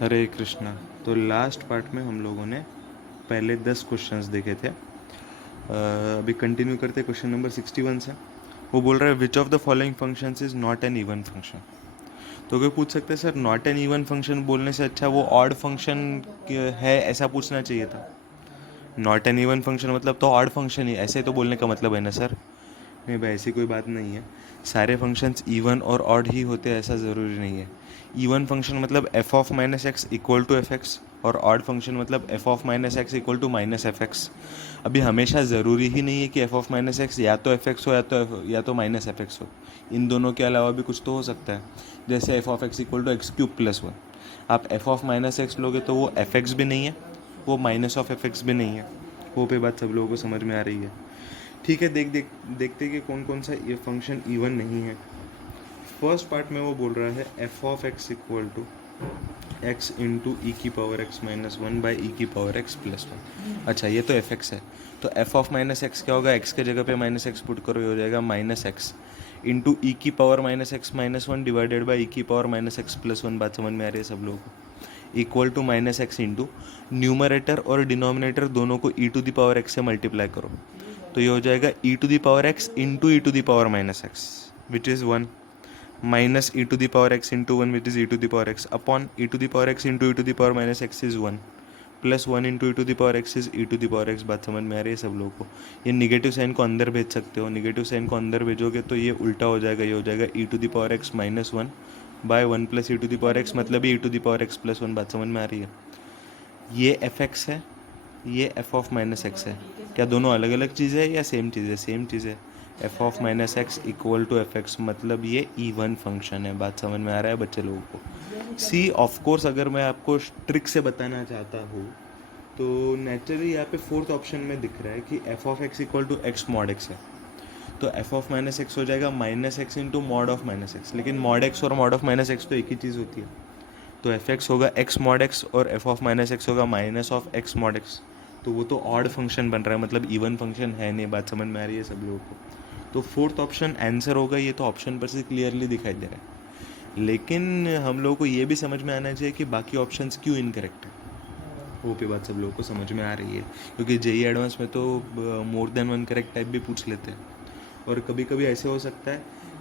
हरे कृष्णा। तो last part में हम लोगों ने पहले 10 क्वेश्चंस देखे थे। अभी कंटिन्यू करते क्वेश्चन नंबर 61 से। वो बोल रहा है which of the following functions is not an even function. तो कोई पूछ सकते हैं sir not an even function बोलने से अच्छा वो ऑड फंक्शन है ऐसा पूछना चाहिए था। नॉट एन इवन फंक्शन मतलब तो ऑड फंक्शन ही, ऐसे तो बोलने का मतलब है ना सर। नहीं भाई, ऐसी कोई बात नहीं है। सारे फंक्शंस इवन और ऑड ही होते हैं ऐसा ज़रूरी नहीं है। इवन फंक्शन मतलब f of minus x equal to f x, और ऑड फंक्शन मतलब f of minus x equal to minus f x. अभी हमेशा ज़रूरी ही नहीं है कि एफ ऑफ माइनस एक्स या तो एफ एक्स हो या तो माइनस एफ एक्स हो। इन दोनों के अलावा भी कुछ तो हो सकता है। जैसे f of x equal to x cube plus one. आप एफ ऑफ माइनस एक्स लोगे तो वो एफ एक्स भी नहीं है, वो माइनस ऑफ एफ एक्स भी नहीं है। वो पे बात सब लोगों को समझ में आ रही है। ठीक है, देखते कि कौन कौन सा ये फंक्शन इवन नहीं है। फर्स्ट पार्ट में वो बोल रहा है f of x equal to x into e की power x minus one by e की पावर एक्स प्लस वन। अच्छा, ये तो एफ एक्स है। तो एफ ऑफ माइनस एक्स क्या होगा, एक्स के जगह पे माइनस एक्स पुट करो, ये हो जाएगा माइनस एक्स इंटू ई की power minus x minus one divided by e की power minus x plus one. बात समझ में आ रही है सब लोगों को। Equal to minus x into numerator और डिनोमिनेटर दोनों को e to the power x से मल्टीप्लाई करो, तो ये हो जाएगा e to the power x into e to the power minus x which is one, minus e to the power x into one which is e to the power x upon e to the power x into e to the power minus x is one, plus one into e to the power x is e to the power x. बात समझ में आ रही है सब लोगों को। ये निगेटिव साइन को अंदर भेज सकते हो, निगेटिव साइन को अंदर भेजोगे तो ये उल्टा हो जाएगा, ये हो जाएगा e to the power x minus one by one plus e to the power x, मतलब ये e to the power x plus one. बात समझ में आ रही है। ये एफ एक्स है, ये एफ ऑफ माइनस एक्स है। क्या दोनों अलग अलग चीज़ है या सेम चीज़ है? सेम चीज़ है। F of minus x equal to f x, मतलब ये इवन फंक्शन है। बात समझ में आ रहा है बच्चे लोगों को। सी ऑफ कोर्स अगर मैं आपको ट्रिक से बताना चाहता हूँ तो नेचुरली यहाँ पे फोर्थ ऑप्शन में दिख रहा है कि f of x equal to x mod x है। तो एफ ऑफ माइनस एक्स हो जाएगा minus x into mod of minus x, लेकिन मॉड एक्स और मॉड ऑफ माइनस एक्स तो एक ही चीज़ होती है। तो एफ एक्स होगा एक्स मॉड एक्स और एफ ऑफ माइनस एक्स होगा minus of x mod x. तो वो तो ऑड फंक्शन बन रहा है, मतलब इवन फंक्शन है नहीं। बात समझ में आ रही है सब लोगों को। तो फोर्थ ऑप्शन आंसर होगा, ये तो ऑप्शन पर से क्लियरली दिखाई दे रहा है। लेकिन हम लोगों को ये भी समझ में आना चाहिए कि बाकी ऑप्शंस क्यों इनकरेक्ट है। वो पे बात सब लोगों को समझ में आ रही है, क्योंकि जेई एडवांस में तो more than one correct type भी पूछ लेते हैं। और कभी कभी ऐसे हो सकता है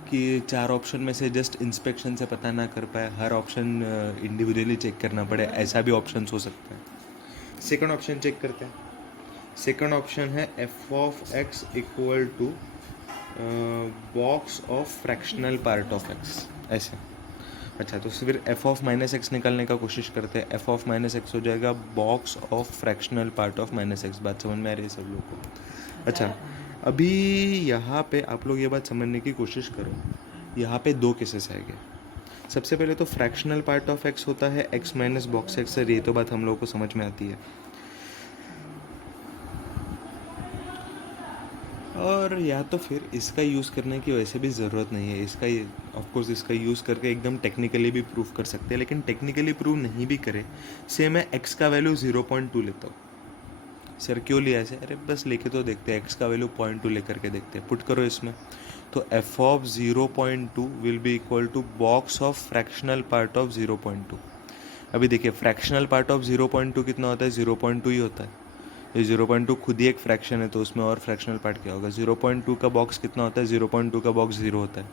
कि चार ऑप्शन में से जस्ट इंस्पेक्शन से पता ना कर पाए, हर ऑप्शन इंडिविजुअली चेक करना पड़े, ऐसा भी ऑप्शन हो सकता है। सेकंड ऑप्शन चेक करते हैं। सेकंड ऑप्शन है f of x equal to box of fractional part of x, ऐसे। अच्छा, तो फिर एफ ऑफ माइनस एक्स निकालने का कोशिश करते हैं। एफ ऑफ माइनस एक्स हो जाएगा box of fractional part of minus x. बात समझ में आ रही है सब लोग को। अच्छा, अभी यहाँ पे आप लोग ये बात समझने की कोशिश करो। यहाँ पे दो केसेस आएंगे। सबसे पहले तो फ्रैक्शनल पार्ट ऑफ एक्स होता है x minus box x, sir ये तो बात हम लोगों को समझ में आती है। और या तो फिर इसका यूज़ करने की वैसे भी ज़रूरत नहीं है। इसका ऑफकोर्स इसका यूज़ करके एकदम टेक्निकली भी प्रूव कर सकते हैं, लेकिन टेक्निकली प्रूव नहीं भी करे से मैं एक्स का वैल्यू 0.2 लेता हूँ। सर क्यों लिया ऐसे? अरे बस लेके तो देखते हैं, एक्स का वैल्यू 0.2 लेकर के देखते हैं। पुट करो इसमें, तो f of 0.2 will be equal to box of fractional part of 0.2। अभी देखिए फ्रैक्शनल पार्ट ऑफ 0.2 कितना होता है? 0.2 ही होता है। ये 0.2 खुद ही एक फ्रैक्शन है, तो उसमें और फ्रैक्शनल पार्ट क्या होगा? 0.2 का बॉक्स कितना होता है? 0.2 का बॉक्स 0 होता है।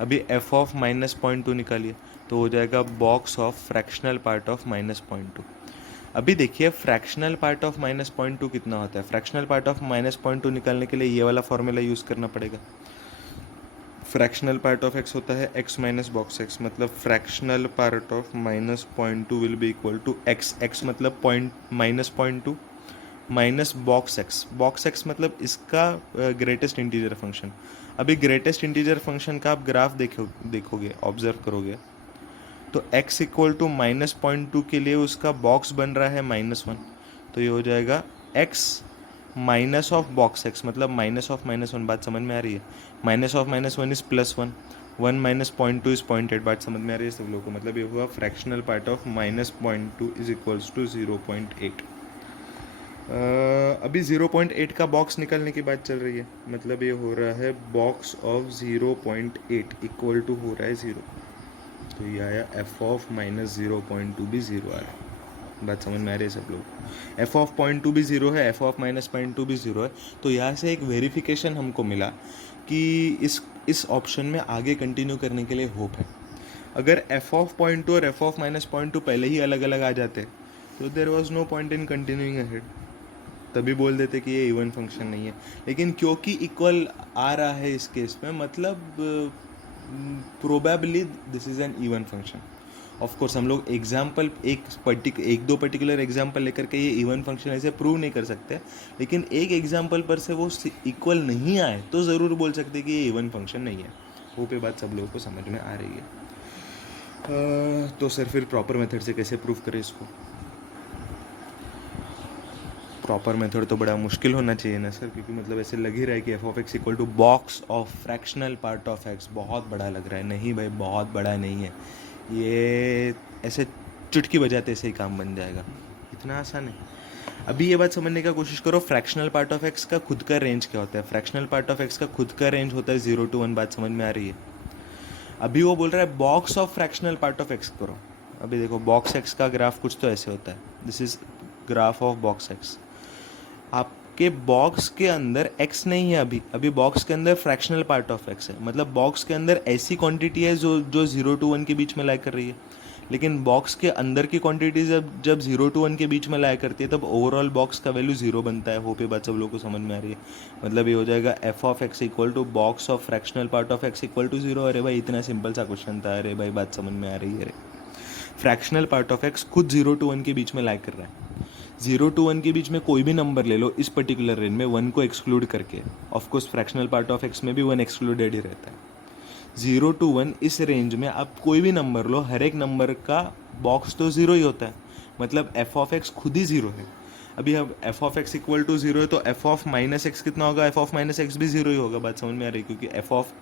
अभी एफ ऑफ माइनस 0.2 निकालिए, तो हो जाएगा box of fractional part of minus 0.2। अभी देखिए फ्रैक्शनल पार्ट ऑफ माइनस 0.2 कितना होता है? फ्रैक्शनल पार्ट ऑफ माइनस 0.2 निकालने के लिए ये वाला फॉर्मूला यूज़ करना पड़ेगा। फ्रैक्शनल पार्ट ऑफ एक्स होता है एक्स माइनस बॉक्स एक्स, मतलब fractional part of minus 0.2 will be equal to x, x मतलब point minus 0.2 minus box x मतलब इसका ग्रेटेस्ट इंटीजर फंक्शन। अभी ग्रेटेस्ट इंटीजर फंक्शन का आप ग्राफ देखोगे, ऑब्जर्व करोगे, तो x इक्वल टू माइनस 0.2 के लिए उसका बॉक्स बन रहा है माइनस वन। तो ये हो जाएगा x minus of box x, मतलब माइनस ऑफ माइनस वन। बात समझ में आ रही है? Minus of minus one is plus one, one minus 0.2 is 0.8। बात समझ में आ रही है सब लोगों को? मतलब ये हुआ fractional part of minus 0.2 is equals to 0.8। अभी 0.8 का बॉक्स निकालने की बात चल रही है, मतलब ये हो रहा है बॉक्स ऑफ 0.8 इक्वल टू हो रहा है 0। तो ये आया एफ ऑफ माइनस 0.2 भी ज़ीरो आ रहा है। बात समझ में आ रही है सब लोग। एफ ऑफ 0.2 भी ज़ीरो है, एफ ऑफ माइनस 0.2 भी ज़ीरो है। तो यहाँ से एक वेरिफिकेशन हमको मिला कि इस ऑप्शन में आगे कंटिन्यू करने के लिए होप है। अगर एफ ऑफ 0.2 और एफ ऑफ माइनस 0.2 पहले ही अलग अलग आ जाते तो there was no point in continuing ahead, तभी बोल देते कि ये इवन फंक्शन नहीं है। लेकिन क्योंकि इक्वल आ रहा है इस केस में, मतलब probably this is an even function. Of course हम लोग एग्जाम्पल एक दो पर्टिकुलर एग्जाम्पल लेकर के ये इवन फंक्शन ऐसे प्रूव नहीं कर सकते, लेकिन एक एग्जाम्पल पर से वो इक्वल नहीं आए तो ज़रूर बोल सकते कि ये इवन फंक्शन नहीं है। वो पे बात सब लोगों को समझ में आ रही है। तो सर फिर प्रॉपर मेथड से कैसे प्रूव करें इसको? प्रॉपर मेथड तो बड़ा मुश्किल होना चाहिए ना सर, क्योंकि मतलब ऐसे लग ही रहा है कि f of x equal to box of fractional part of x. बहुत बड़ा लग रहा है। नहीं भाई, बहुत बड़ा नहीं है ये, ऐसे चुटकी बजाते ऐसे ही काम बन जाएगा, इतना आसान है। अभी ये बात समझने का कोशिश करो, फ्रैक्शनल पार्ट ऑफ एक्स का खुद का रेंज क्या होता है? फ्रैक्शनल पार्ट ऑफ एक्स का खुद का रेंज होता है 0 to 1। बात समझ में आ रही है? अभी वो बोल रहा है box of fractional part of x करो। अभी देखो, बॉक्स एक्स का ग्राफ कुछ तो ऐसे होता है, this is graph of box x. आपके बॉक्स के अंदर x नहीं है, अभी बॉक्स के अंदर फ्रैक्शनल पार्ट ऑफ x है, मतलब बॉक्स के अंदर ऐसी क्वांटिटी है जो 0 to 1 के बीच में लाई कर रही है। लेकिन बॉक्स के अंदर की क्वांटिटी जब 0 to 1 के बीच में लाई करती है तब ओवरऑल बॉक्स का वैल्यू 0 बनता है। होप ये बात सब लोगों को समझ में आ रही है? मतलब ये हो जाएगा f of x equal to box of fractional part of x equal to 0। अरे भाई, इतना सिंपल सा क्वेश्चन था। अरे भाई, बात समझ में आ रही है? अरे फ्रैक्शनल पार्ट ऑफ एक्स खुद 0 to 1 के बीच में लाई कर रहा है। 0 to 1 के बीच में कोई भी नंबर ले लो इस पर्टिकुलर रेंज में 1 को एक्सक्लूड करके, of course fractional part of x में भी 1 एक्सक्लूडेड ही रहता है। 0 to 1 इस रेंज में आप कोई भी नंबर लो, हर एक नंबर का बॉक्स तो 0 ही होता है, मतलब एफ ऑफ एक्स खुद ही 0 है। अभी अब f of x equal to 0 है तो एफ ऑफ माइनस एक्स कितना होगा? एफ ऑफ माइनस एक्स भी 0 ही होगा। बात समझ में आ रही है? क्योंकि एफ ऑफ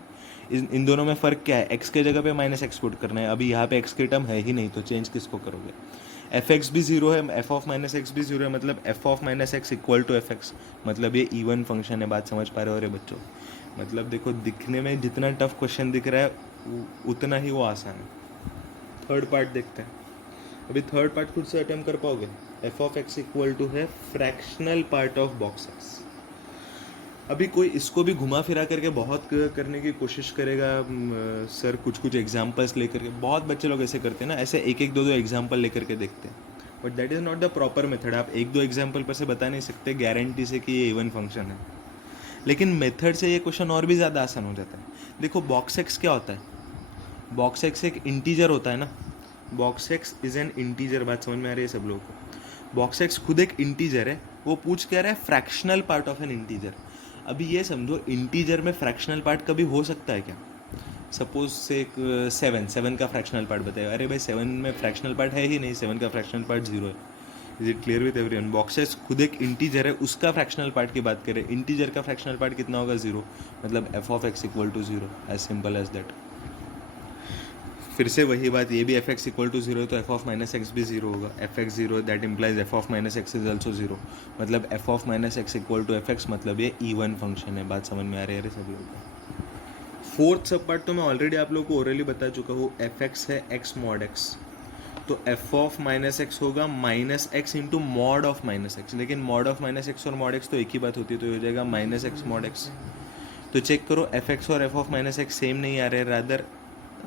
इन दोनों में फ़र्क क्या है? एक्स के जगह पे माइनस एक्स पुट करना है। अभी यहाँ पे एक्स की टर्म है ही नहीं, तो चेंज किसको करोगे? एफ एक्स भी 0 है, एफ ऑफ माइनस एक्स भी 0 है, मतलब f of minus x equal to f x, मतलब ये इवन फंक्शन है। बात समझ पा रहे हो रे बच्चों? मतलब देखो, दिखने में जितना टफ क्वेश्चन दिख रहा है उतना ही वो आसान है। थर्ड पार्ट देखते हैं। अभी थर्ड पार्ट खुद से अटेम्प्ट कर पाओगे? F of x equal to है fractional part of box x. अभी कोई इसको भी घुमा फिरा करके बहुत करने की कोशिश करेगा, सर कुछ कुछ एग्जांपल्स लेकर के। बहुत बच्चे लोग ऐसे करते हैं ना, ऐसे एक एक दो एग्जांपल लेकर के देखते हैं, but that is not the proper method. आप एक दो एग्जांपल पर से बता नहीं सकते गारंटी से कि ये इवन फंक्शन है, लेकिन मेथड से ये क्वेश्चन और भी ज़्यादा आसान हो जाता है। देखो, बॉक्स एक्स क्या होता है? बॉक्स एक्स एक इंटीजर होता है ना, box x is an integer. बात समझ में आ रही है सब लोगों को? बॉक्स एक्स खुद एक इंटीजर है। वो पूछ क्या रहा है? Fractional part of N integer. अभी ये समझो, इंटीजर में फ्रैक्शनल पार्ट कभी हो सकता है क्या? सपोज से एक 7 का फ्रैक्शनल पार्ट बताएगा। अरे भाई, 7 में फ्रैक्शनल पार्ट है ही नहीं, 7 का फ्रैक्शनल पार्ट 0 है। Is it clear with everyone? Boxes खुद एक इंटीजर है, उसका फ्रैक्शनल पार्ट की बात करें, इंटीजर का फ्रैक्शनल पार्ट कितना होगा? 0, मतलब f of x equal to 0, as simple as that. फिर से वही बात, ये भी एफ एक्स इक्वल टू 0 है तो एफ ऑफ माइनस एक्स भी 0 होगा। F x 0, that implies f of minus x is also 0, मतलब f of minus x equal to f x, मतलब ये इवन फंक्शन है। बात समझ में आ रही है सब लोगों को? फोर्थ सब पार्ट तो मैं ऑलरेडी आप लोगों को ओरली बता चुका हूँ। एफ एक्स है एक्स मॉड एक्स, तो एफ ऑफ माइनस एक्स होगा minus x into mod of minus x. लेकिन मॉड ऑफ माइनस एक्स और मॉड एक्स तो एक ही बात होती है, तो हो जाएगा माइनस एक्स मॉड एक्स। तो चेक करो, एफ एक्स और f of minus x same नहीं आ रहे, रादर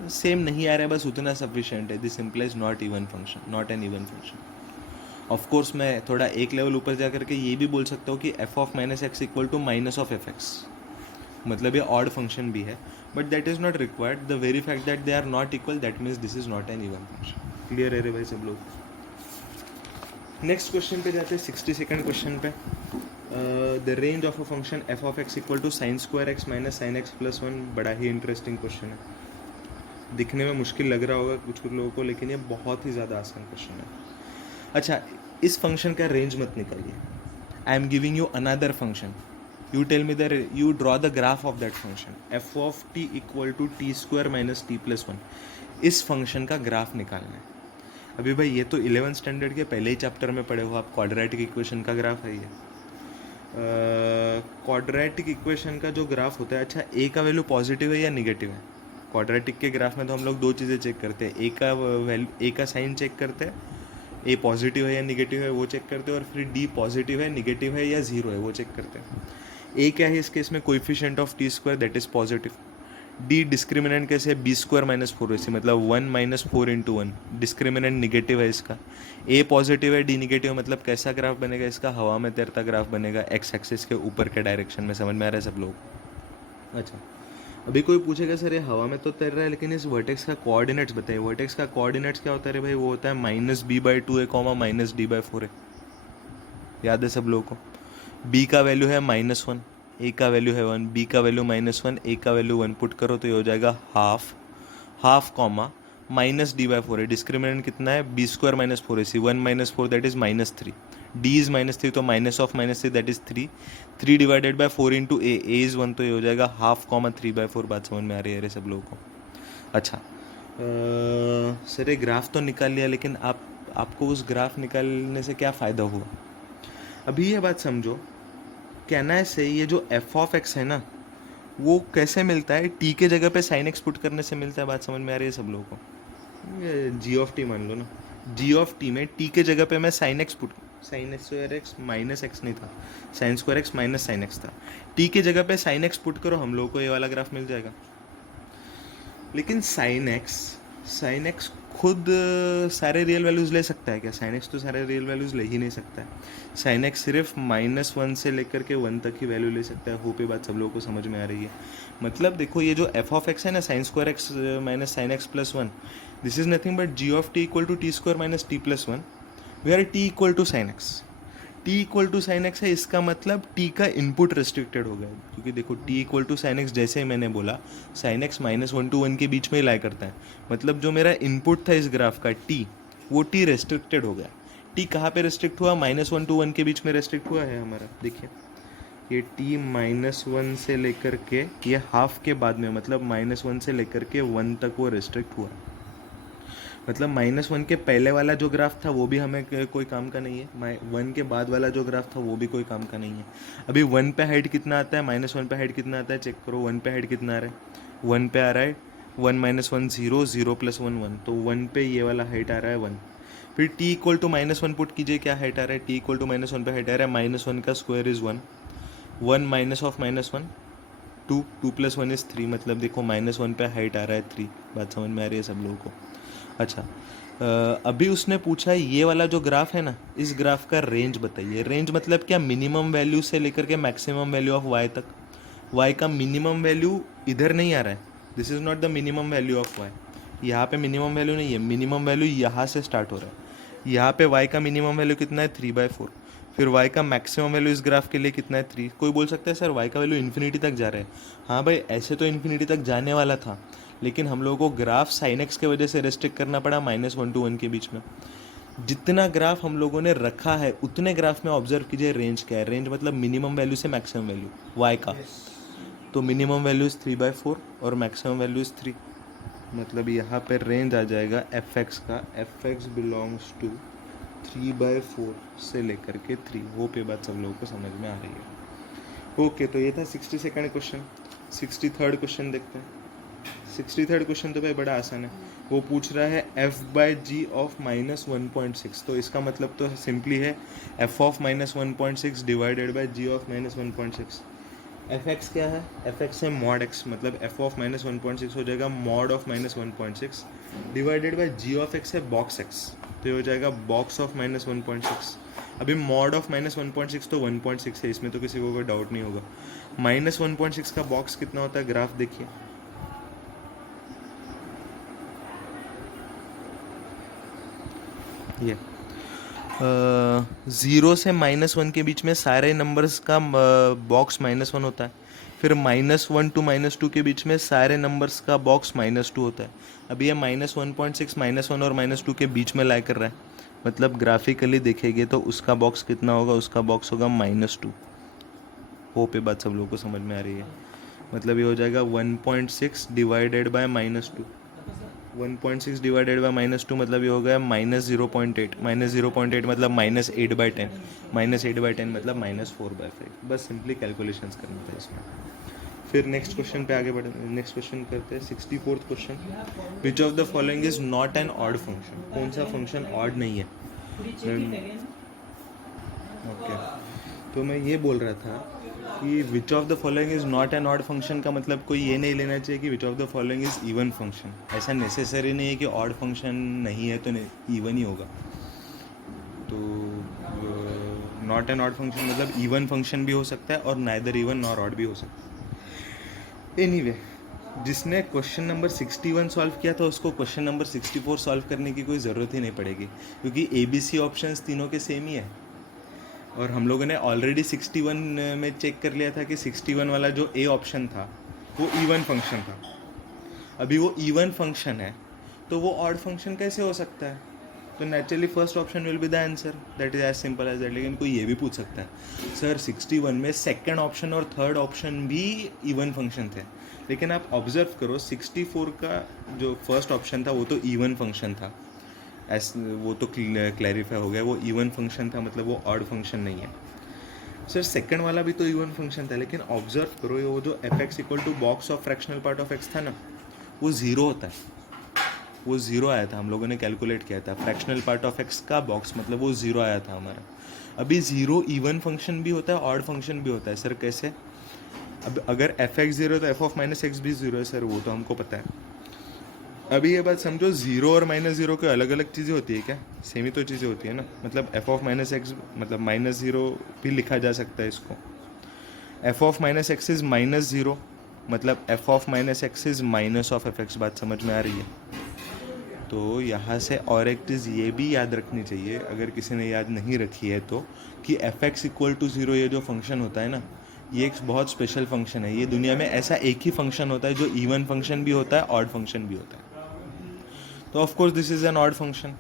सेम नहीं आ रहा है, बस उतना सफिशिएंट है। This implies not even function, not an even function. Of course मैं थोड़ा एक लेवल ऊपर जा करके ये भी बोल सकता हूँ कि f of minus x equal to minus of f x, मतलब ये ऑड फंक्शन भी है, but that is not required. The very fact that they are not equal, that means this is not an even function. Clear है रे भाई सब लोग? Next question पे जाते हैं, 62nd क्वेश्चन पे। The range of a function f of x equal to sine square x minus sine x plus 1। बड़ा ही इंटरेस्टिंग क्वेश्चन है, दिखने में मुश्किल लग रहा होगा कुछ कुछ लोगों को, लेकिन ये बहुत ही ज़्यादा आसान क्वेश्चन है। अच्छा, इस फंक्शन का रेंज मत निकालिए। I am giving you another function, you tell me you draw the graph of that function. F of t equal to t square minus t plus 1, इस फंक्शन का ग्राफ निकालना है। अभी भाई, ये तो 11th स्टैंडर्ड के पहले ही चैप्टर में पढ़े हो आप, क्वाड्रेटिक इक्वेशन का ग्राफ है ये। क्वाड्रेटिक इक्वेशन का जो ग्राफ होता है, अच्छा ए का वैल्यू पॉजिटिव है या निगेटिव है? क्वाड्रेटिक के ग्राफ में तो हम लोग दो चीज़ें चेक करते हैं, ए का साइन चेक करते हैं, ए पॉजिटिव है या निगेटिव है वो चेक करते हैं, और फिर डी पॉजिटिव है, निगेटिव है या जीरो है वो चेक करते हैं। ए क्या है इस केस में, coefficient of T square that is positive. D discriminant कैसे है, बी स्क्वायर माइनस 4ac, मतलब 1 माइनस 4 इंटू 1, डिस्क्रिमिनेंट निगेटिव है इसका। ए पॉजिटिव है, डी निगेटिव, मतलब कैसा ग्राफ बनेगा इसका, हवा में तैरता ग्राफ बनेगा, एक्स एक्सिस के ऊपर के डायरेक्शन में। समझ में आ रहा है सब लोग? अच्छा, अभी कोई पूछेगा सर ये हवा में तो तैर रहा है लेकिन इस वर्टेक्स का कोऑर्डिनेट्स बताइए। वर्टेक्स का कोऑर्डिनेट्स क्या होता है रे भाई, वो होता है -b/2a, -d/4a। याद है सब लोगों को? b का वैल्यू है -1, a का वैल्यू है 1, b का वैल्यू -1, a का वैल्यू 1, पुट करो तो ये हो जाएगा हाफ कॉमा -d/4a। डिस्क्रिमिनेंट कितना है, b square minus 4ac, 1 minus 4 that is -3, d is -3 तो -3 that is 3, 3 divided by 4 into a is 1 तो ये हो जाएगा हाफ कॉमा 3/4। बात समझ में आ रही है सब लोगों को? अच्छा सर ये ग्राफ तो निकाल लिया, लेकिन आपको उस ग्राफ निकालने से क्या फ़ायदा हुआ? अभी ये बात समझो, कहना है से ये जो एफ ऑफ एक्स है ना वो कैसे मिलता है, टी के जगह पे साइन एक्स पुट करने से मिलता है। बात समझ में आ रही है सब लोगों को? जी ऑफ टी मान लो ना, जी ऑफ टी में टी के जगह पे मैं sine x put, sign square x minus x नहीं था, sign square x minus sine x था, टी के जगह पे साइन एक्स पुट करो, हम लोगों को ये वाला ग्राफ मिल जाएगा। लेकिन साइन एक्स खुद सारे रियल वैल्यूज़ ले सकता है क्या? साइन एक्स तो सारे रियल वैल्यूज़ ले ही नहीं सकता है। साइन एक्स सिर्फ -1 से लेकर के 1 तक ही वैल्यू ले सकता है। होप ये बात सब लोगों को समझ में आ रही है? मतलब देखो ये जो एफ ऑफ एक्स है ना, sine square x minus sine x plus 1, this is nothing but g of t equal to t square minus t plus 1, where t equal to sine x. T equal to sine x है, इसका मतलब T का input restricted हो गया, क्योंकि देखो t equal to sine x जैसे ही मैंने बोला, साइन एक्स -1 to 1 के बीच में ही लाई करता है। मतलब जो मेरा इनपुट था इस ग्राफ का टी, वो टी रेस्ट्रिक्टेड हो गया। टी कहाँ पे रेस्ट्रिक्ट हुआ, -1 to 1 के बीच में रेस्ट्रिक्ट हुआ है हमारा। देखिए ये टी -1 से लेकर के ये हाफ के बाद में, मतलब -1 से लेकर के 1 तक वो रेस्ट्रिक्ट हुआ। मतलब -1 के पहले वाला जो ग्राफ था वो भी हमें कोई काम का नहीं है, 1 के बाद वाला जो ग्राफ था वो भी कोई काम का नहीं है। अभी 1 पे हाइट कितना आता है, -1 पे हाइट कितना आता है, चेक करो। 1 पे हाइट कितना आ रहा है, 1 पे आ रहा है 1 - 1 0, 0 + 1 1, तो 1 पे ये वाला हाइट आ रहा है 1। फिर t इक्वल टू -1 पुट कीजिए, क्या हाइट आ रहा है, t इक्वल टू -1 पे हाइट आ रहा है -1 का square is 1, 1 minus of -1 2, 2 + 1 is 3, मतलब देखो -1 पे हाइट आ रहा है 3। बात समझ में आ रही है सब लोगों को? अच्छा अभी उसने पूछा है ये वाला जो ग्राफ है ना, इस ग्राफ का रेंज बताइए। रेंज मतलब क्या, मिनिमम वैल्यू से लेकर के मैक्सिमम वैल्यू ऑफ वाई तक। वाई का मिनिमम वैल्यू इधर नहीं आ रहा है, this is not the minimum value of y. यहाँ पे मिनिमम वैल्यू नहीं है, मिनिमम वैल्यू यहाँ से स्टार्ट हो रहा है। यहाँ पे वाई का मिनिमम वैल्यू कितना है, 3/4। फिर वाई का मैक्सिमम वैल्यू इस ग्राफ के लिए कितना है, 3। कोई बोल सकता है सर वाई का वैल्यू इन्फिनिटी तक जा रहा है। हाँ भाई, ऐसे तो इन्फिनिटी तक जाने वाला था, लेकिन हम लोगों को ग्राफ साइन एक्स के वजह से रेस्ट्रिक्ट करना पड़ा -1 to 1 के बीच में। जितना ग्राफ हम लोगों ने रखा है उतने ग्राफ में ऑब्जर्व कीजिए रेंज क्या है। रेंज मतलब मिनिमम वैल्यू से मैक्सिमम वैल्यू वाई का। तो मिनिमम वैल्यू इज़ 3/4 और मैक्सिमम वैल्यू इज़ 3, मतलब यहाँ पे रेंज आ जाएगा एफ एक्स का, एफ एक्स बिलोंग्स टू 3/4 से लेकर के 3। वो पे बात सब लोगों को समझ में आ रही है? ओके, तो ये था 62nd क्वेश्चन। 63rd क्वेश्चन देखते हैं। 63rd क्वेश्चन तो भाई बड़ा आसान है। वो पूछ रहा है f/g ऑफ -1.6, तो इसका मतलब तो सिंपली है f of -1.6 divided by g of -1.6। F x क्या है, एफ एक्स है मॉड एक्स, मतलब f ऑफ -1.6 हो जाएगा mod of -1.6 divided by g of x है बॉक्स x, तो ये हो जाएगा बॉक्स ऑफ -1.6। अभी मॉड ऑफ -1.6 तो 1.6 है, इसमें तो किसी को कोई डाउट नहीं होगा। -1.6 का बॉक्स कितना होता है, ग्राफ देखिए। ये 0 से -1 के बीच में सारे नंबर्स का बॉक्स -1 होता है। फिर -1 to -2 के बीच में सारे नंबर्स का बॉक्स -2 होता है। अभी ये -1.6 -1 और -2 के बीच में लाई कर रहा है, मतलब ग्राफिकली देखेंगे तो उसका बॉक्स कितना होगा, उसका बॉक्स होगा -2। होप ये बात सब लोगों को समझ में आ रही है? मतलब ये हो जाएगा 1.6 डिवाइडेड बाय -2, 1.6 डिवाइडेड बाय -2 मतलब ये हो गया -0.8, -0.8 मतलब -8/10, -8/10 मतलब -4/5। बस सिंपली कैलकुलेशंस करना था इसमें। फिर नेक्स्ट क्वेश्चन पे आगे बढ़े, नेक्स्ट क्वेश्चन करते हैं 64th question. Which of the following is not an odd function? कौन सा फंक्शन ऑड नहीं है? ओके, तो मैं ये बोल रहा था कि which of the following is not an odd function का मतलब कोई ये नहीं लेना चाहिए कि which of the following is even function. ऐसा नेसेसरी नहीं है कि ऑड फंक्शन नहीं है तो इवन ही होगा। तो नॉट एन ऑड फंक्शन मतलब इवन फंक्शन भी हो सकता है और नाइदर इवन नॉर ऑड भी हो सकता है। एनीवे, जिसने क्वेश्चन नंबर 61 सॉल्व किया था उसको क्वेश्चन नंबर 64 सॉल्व करने की कोई ज़रूरत ही नहीं पड़ेगी, क्योंकि ABC ऑप्शंस तीनों के सेम ही है। और हम लोगों ने ऑलरेडी 61 में चेक कर लिया था कि 61 वाला जो A ऑप्शन था वो इवन फंक्शन था। अभी वो इवन फंक्शन है तो वो ऑड फंक्शन कैसे हो सकता है? तो naturally first option will be the answer, that is as simple as that. लेकिन कोई ये भी पूछ सकता है सर 61 में सेकंड ऑप्शन और थर्ड ऑप्शन भी इवन फंक्शन थे, लेकिन आप ऑब्जर्व करो 64 का जो फर्स्ट ऑप्शन था वो तो इवन फंक्शन था, वो तो क्लैरिफाई हो गया, वो इवन फंक्शन था, मतलब वो ऑड फंक्शन नहीं है। सर सेकंड वाला भी तो इवन फंक्शन था, लेकिन ऑब्जर्व करो वो जो f x equal to box of fractional part of x था ना, वो ज़ीरो होता है, वो ज़ीरो आया था, हम लोगों ने कैलकुलेट किया था फ्रैक्शनल पार्ट ऑफ एक्स का बॉक्स, मतलब वो ज़ीरो आया था हमारा। अभी ज़ीरो इवन फंक्शन भी होता है, ऑड फंक्शन भी होता है। सर कैसे? अब अगर एफ एक्स ज़ीरो है तो एफ ऑफ माइनस एक्स भी ज़ीरो है सर, वो तो हमको पता है। अभी ये बात समझो, ज़ीरो और माइनस ज़ीरो के अलग अलग चीज़ें होती है क्या? सेम ही तो चीज़ें होती है ना। मतलब एफ ऑफ माइनस एक्स मतलब माइनस ज़ीरो भी लिखा जा सकता है इसको। F of minus x is minus zero, मतलब f of minus x is minus of f x. बात समझ में आ रही है? तो यहाँ से और एक चीज़ ये भी याद रखनी चाहिए, अगर किसी ने याद नहीं रखी है तो, कि f x equal to zero ये जो फंक्शन होता है ना, ये एक बहुत स्पेशल फंक्शन है। ये दुनिया में ऐसा एक ही फंक्शन होता है जो इवन फंक्शन भी होता है, ऑड फंक्शन भी होता है। तो of course this is an odd function.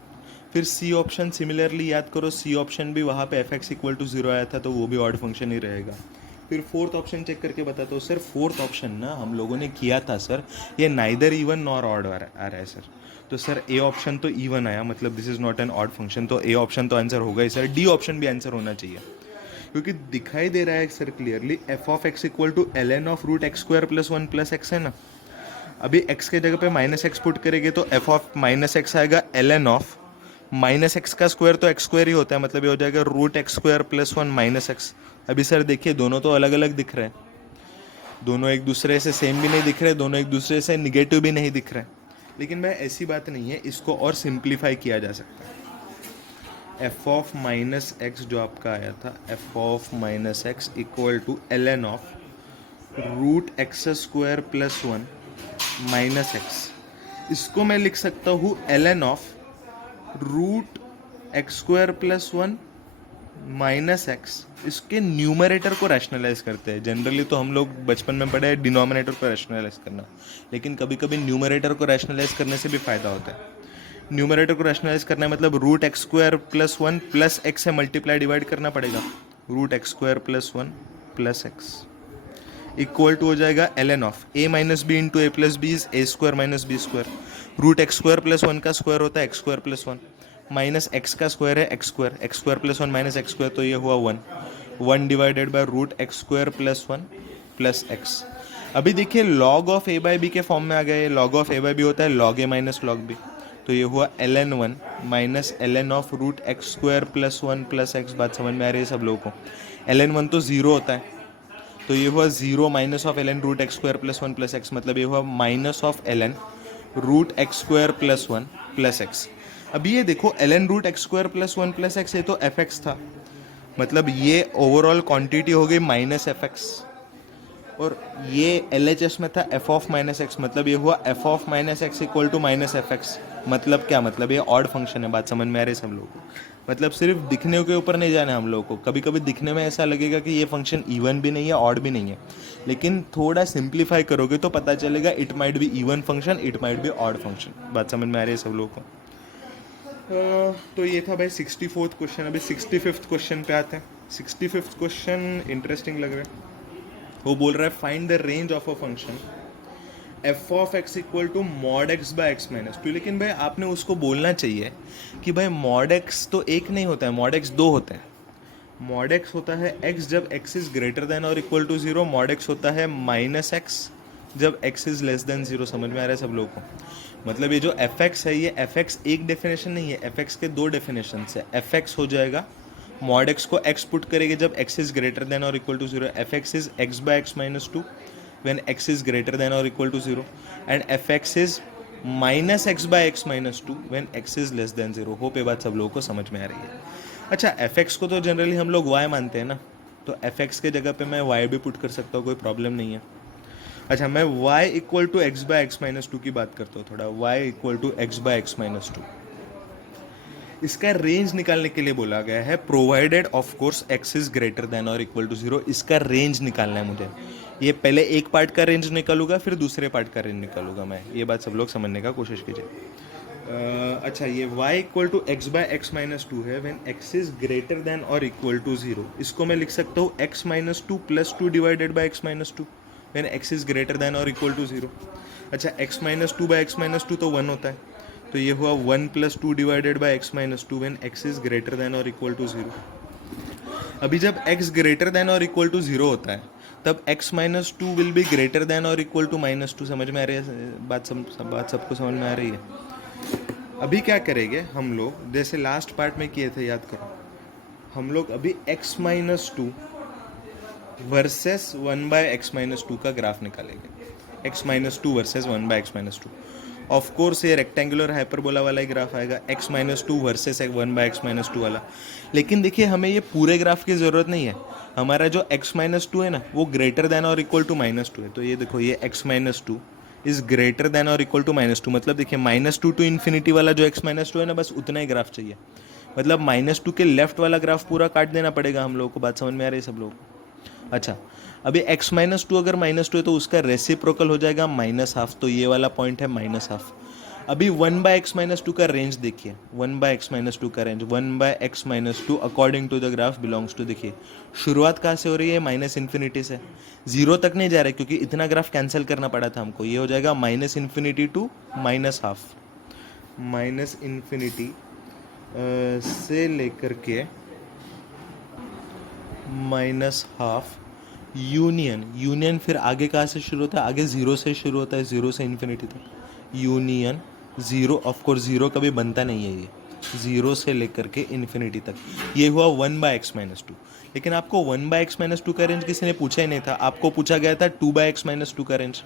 फिर सी ऑप्शन सिमिलरली याद करो, सी ऑप्शन भी वहाँ पे f x equal to zero आया था, तो वो भी ऑड फंक्शन ही रहेगा। फिर फोर्थ ऑप्शन चेक करके बताता हूँ सर, फोर्थ ऑप्शन ना हम लोगों ने किया था सर, ये नाइदर इवन नॉर ऑड आ रहा है सर। तो सर ए ऑप्शन तो इवन आया, मतलब this is not an odd function, तो ए ऑप्शन तो आंसर होगा ही सर। डी ऑप्शन भी आंसर होना चाहिए, क्योंकि दिखाई दे रहा है sir clearly f of x equal to l n of root x square plus one plus x है ना। अभी x के जगह पे माइनस एक्स पुट करेंगे तो एफ ऑफ माइनस एक्स आएगा l n of minus x का स्क्वायर, तो एक्स स्क्वायर ही होता है, मतलब ये हो जाएगा root x square plus one minus x. अभी सर देखिए दोनों तो अलग अलग दिख रहे हैं, दोनों एक दूसरे से सेम भी नहीं दिख रहे, दोनों एक दूसरे से निगेटिव भी नहीं दिख रहे, लेकिन भाई ऐसी बात नहीं है, इसको और सिंप्लीफाई किया जा सकता है। एफ ऑफ माइनस एक्स जो आपका आया था, f of minus x equal to l n of root x square plus one minus x, इसको मैं लिख सकता हूँ l n of root x square plus one minus x. इसके न्यूमरेटर को रैशनलाइज करते हैं। जनरली तो हम लोग बचपन में पढ़े डिनोमिनेटर को रैशनलाइज करना, लेकिन कभी कभी न्यूमरेटर को रैशनलाइज करने से भी फ़ायदा होता है। न्यूमरेटर को रैशनलाइज करना है मतलब root x square plus one plus x से मल्टीप्लाई डिवाइड करना पड़ेगा, root x square plus one plus x equal to हो जाएगा l n of a minus b into a plus b is a square minus b square. Root x square plus one का square होता है x square plus one, minus x का square है x square plus one minus x square, तो ये हुआ one, one divided by root x square plus one plus x. अभी देखिए log of a by b के फॉर्म में आ गए, log of a by b होता है log a minus log b, तो ये हुआ l n one minus l n of root x square plus one plus x. बात समझ में आ रही है सब लोगों को? एल एन वन तो ज़ीरो होता है, तो ये हुआ zero minus of l n root x square plus one plus x, मतलब ये हुआ minus of l n root x square plus one plus x. अभी ये देखो l n root x square plus one plus x, ये तो f x था, मतलब ये ओवरऑल क्वांटिटी हो गई माइनस एफ एक्स, और ये एल एच एस में था एफ ऑफ माइनस एक्स, मतलब ये हुआ f of minus x equal to minus f x. मतलब क्या? मतलब ये ऑड फंक्शन है। बात समझ में आ रही है सब लोगों को? मतलब सिर्फ दिखने के ऊपर नहीं जाना है हम लोगों को। कभी कभी दिखने में ऐसा लगेगा कि ये फंक्शन इवन भी नहीं है ऑड भी नहीं है, लेकिन थोड़ा सिंप्लीफाई करोगे तो पता चलेगा it might be even function, it might be odd function. बात समझ में आ रही है सब लोगों को? तो ये था भाई 64th क्वेश्चन। अभी 65th क्वेश्चन पे आते हैं। 65th क्वेश्चन इंटरेस्टिंग लग रहा है। वो बोल रहा है find the range of a function f of x equal to mod x by x minus two. लेकिन भाई आपने उसको बोलना चाहिए कि भाई मॉड एक्स तो एक नहीं होता है, मॉड एक्स दो होते हैं। मॉड एक्स होता है x जब x इज ग्रेटर देन और इक्वल टू 0, मॉड x होता है माइनस एक्स जब x इज लेस देन 0। समझ में आ रहा है सब लोगों को? मतलब ये जो fx है, ये fx एक डेफिनेशन नहीं है, fx के दो डेफिनेशन है। fx हो जाएगा, मॉड x को x पुट करेंगे जब x इज ग्रेटर देन और equal to 0, fx is x by x minus 2 when x is greater than or equal to 0, and fx is minus x by x minus 2 when x is less than 0। Hope ये बात सब लोगों को समझ में आ रही है। अच्छा, fx को तो जनरली हम लोग y मानते हैं ना, तो fx के जगह पे मैं y भी पुट कर सकता हूँ, कोई प्रॉब्लम नहीं है। अच्छा, मैं y equal to x by x minus 2 की बात करता हूँ थोड़ा। y equal to x by x minus 2, इसका रेंज निकालने के लिए बोला गया है, provided of course x is greater than और इक्वल टू 0। इसका रेंज निकालना है मुझे। ये पहले एक पार्ट का रेंज निकालूंगा, फिर दूसरे पार्ट का रेंज निकालूंगा मैं। ये बात सब लोग समझने का कोशिश कीजिए। अच्छा, ये y equal to x by x minus 2 है when x is greater than और इक्वल टू 0। इसको मैं लिख सकता हूँ x minus 2 plus 2 divided by x minus 2 when x is greater than और इक्वल टू 0। अच्छा, x minus 2 by x minus 2 तो 1 होता है, तो ये हुआ 1 plus 2 divided by x minus 2 when x is greater than और इक्वल टू 0। अभी जब x ग्रेटर देन और इक्वल टू 0 होता है, तब x minus 2 will be greater than और इक्वल टू माइनस 2। समझ में आ रही है बात? बात सबको समझ में आ रही है? अभी क्या करेंगे हम लोग, जैसे लास्ट पार्ट में किए थे, याद करो। हम लोग अभी x minus 2 versus 1 by x minus 2 का ग्राफ निकालेंगे। x minus 2 versus 1 by x minus 2। Of course ये रेक्टेंगुलर हाइपरबोला वाला ही ग्राफ आएगा, x minus 2 versus 1 by x minus 2 वाला। लेकिन देखिए, हमें ये पूरे ग्राफ की ज़रूरत नहीं है। हमारा जो x माइनस 2 है ना, वो ग्रेटर देन और इक्वल टू माइनस 2 है। तो ये देखो, ये x minus 2 is greater than और इक्वल टू माइनस 2। मतलब देखिए, माइनस 2 टू इन्फिनिटी वाला जो x माइनस 2 है ना, बस उतना ही ग्राफ चाहिए। मतलब माइनस 2 के लेफ्ट वाला ग्राफ पूरा काट देना पड़ेगा हम लोगों को। बात समझ में आ रही है सब लोगों को? अच्छा, अभी x माइनस 2 अगर माइनस 2 है तो उसका रेसिप्रोकल हो जाएगा माइनस हाफ। तो ये वाला पॉइंट है माइनस हाफ। अभी 1 बाय एक्स माइनस 2 का रेंज देखिए, 1 बाय एक्स माइनस 2 का range, 1 by x minus 2 according to the graph belongs to, देखिए शुरुआत कहाँ से हो रही है? माइनस इन्फिनिटी से। 0 तक नहीं जा रहा है क्योंकि इतना ग्राफ कैंसिल करना पड़ा था हमको। ये हो जाएगा minus infinity to minus half. Minus infinity से लेकर के माइनस हाफ यूनियन फिर आगे कहाँ से शुरू होता है? आगे 0 से शुरू होता है, 0 से इन्फिनिटी तक यूनियन 0। ऑफ कोर्स 0 कभी बनता नहीं है, ये 0 से लेकर के इन्फिनिटी तक। ये हुआ 1 बाय एक्स माइनस 2। लेकिन आपको 1 बाय एक्स माइनस 2 का रेंज किसी ने पूछा ही नहीं था। आपको पूछा गया था 2 बाय एक्स माइनस 2 का रेंज।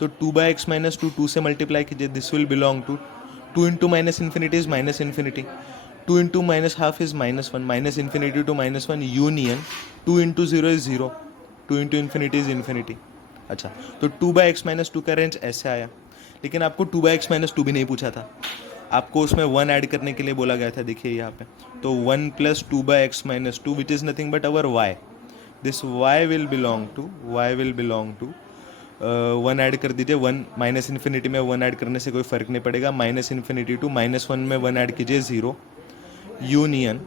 तो 2 बाय एक्स माइनस 2, 2 से मल्टीप्लाई कीजिए, this will belong to 2 into minus infinity is minus infinity, 2 into minus half is minus 1, minus infinity to minus 1 union 2 into 0 is 0, 2 into infinity is infinity. अच्छा, तो 2 by x minus 2 का range ऐसे आया। लेकिन आपको 2 by x minus 2 भी नहीं पूछा था, आपको उसमें 1 ऐड करने के लिए बोला गया था। देखिए यहाँ पे, तो 1 plus 2 by x minus 2 which is nothing but our y। This y will belong to 1 add कर दीजिए, 1 माइनस इन्फिनिटी में 1 ऐड करने से कोई फ़र्क नहीं पड़ेगा। माइनस इन्फिनिटी टू माइनस 1 में 1 ऐड कीजिए, 0 union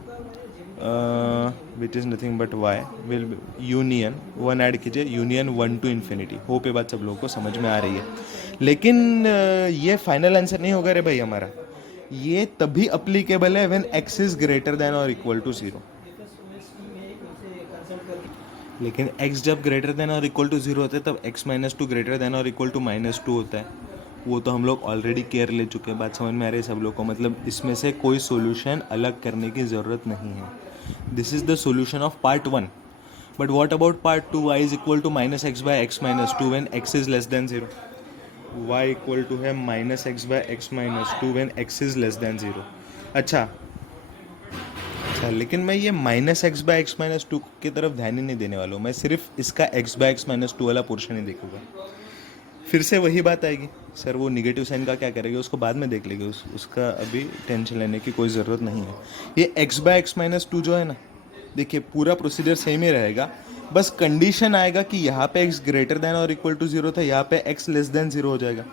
which is nothing but y will union 1 add कीजिए, यूनियन 1 टू इन्फिनिटी। होप ये बात सब लोगों को समझ में आ रही है। लेकिन ये फाइनल आंसर नहीं होगा रे भाई हमारा। ये तभी अप्लीकेबल है when x is greater than और इक्वल टू 0। लेकिन x जब ग्रेटर देन और इक्वल टू 0 होता है तब x माइनस 2 ग्रेटर देन और इक्वल टू माइनस 2 होता है। वो तो हम लोग ऑलरेडी केयर ले चुके हैं। बात समझ में आ रही है सब लोग को? मतलब इसमें से कोई सोल्यूशन अलग करने की ज़रूरत नहीं है। This is the solution of part 1। But what about part 2? y is equal to minus x by x minus 2 when x is less than 0। y equal to है minus x by x minus 2 when x is less than 0। अच्छा, लेकिन मैं ये minus x by x minus 2 की तरफ ध्यान ही नहीं देने वाला हूँ। मैं सिर्फ इसका x बाय एक्स माइनस 2 वाला पोर्शन ही देखूंगा। फिर से वही बात आएगी, सर वो निगेटिव साइन का क्या करेंगे, उसको बाद में देख लेंगे। उसका अभी टेंशन लेने की कोई ज़रूरत नहीं है। ये x बाय एक्स माइनस 2 जो है ना, देखिए पूरा प्रोसीजर सेम ही रहेगा। बस कंडीशन आएगा कि यहाँ पे x ग्रेटर देन और इक्वल टू 0 था, यहाँ पे x लेस देन 0 हो जाएगा।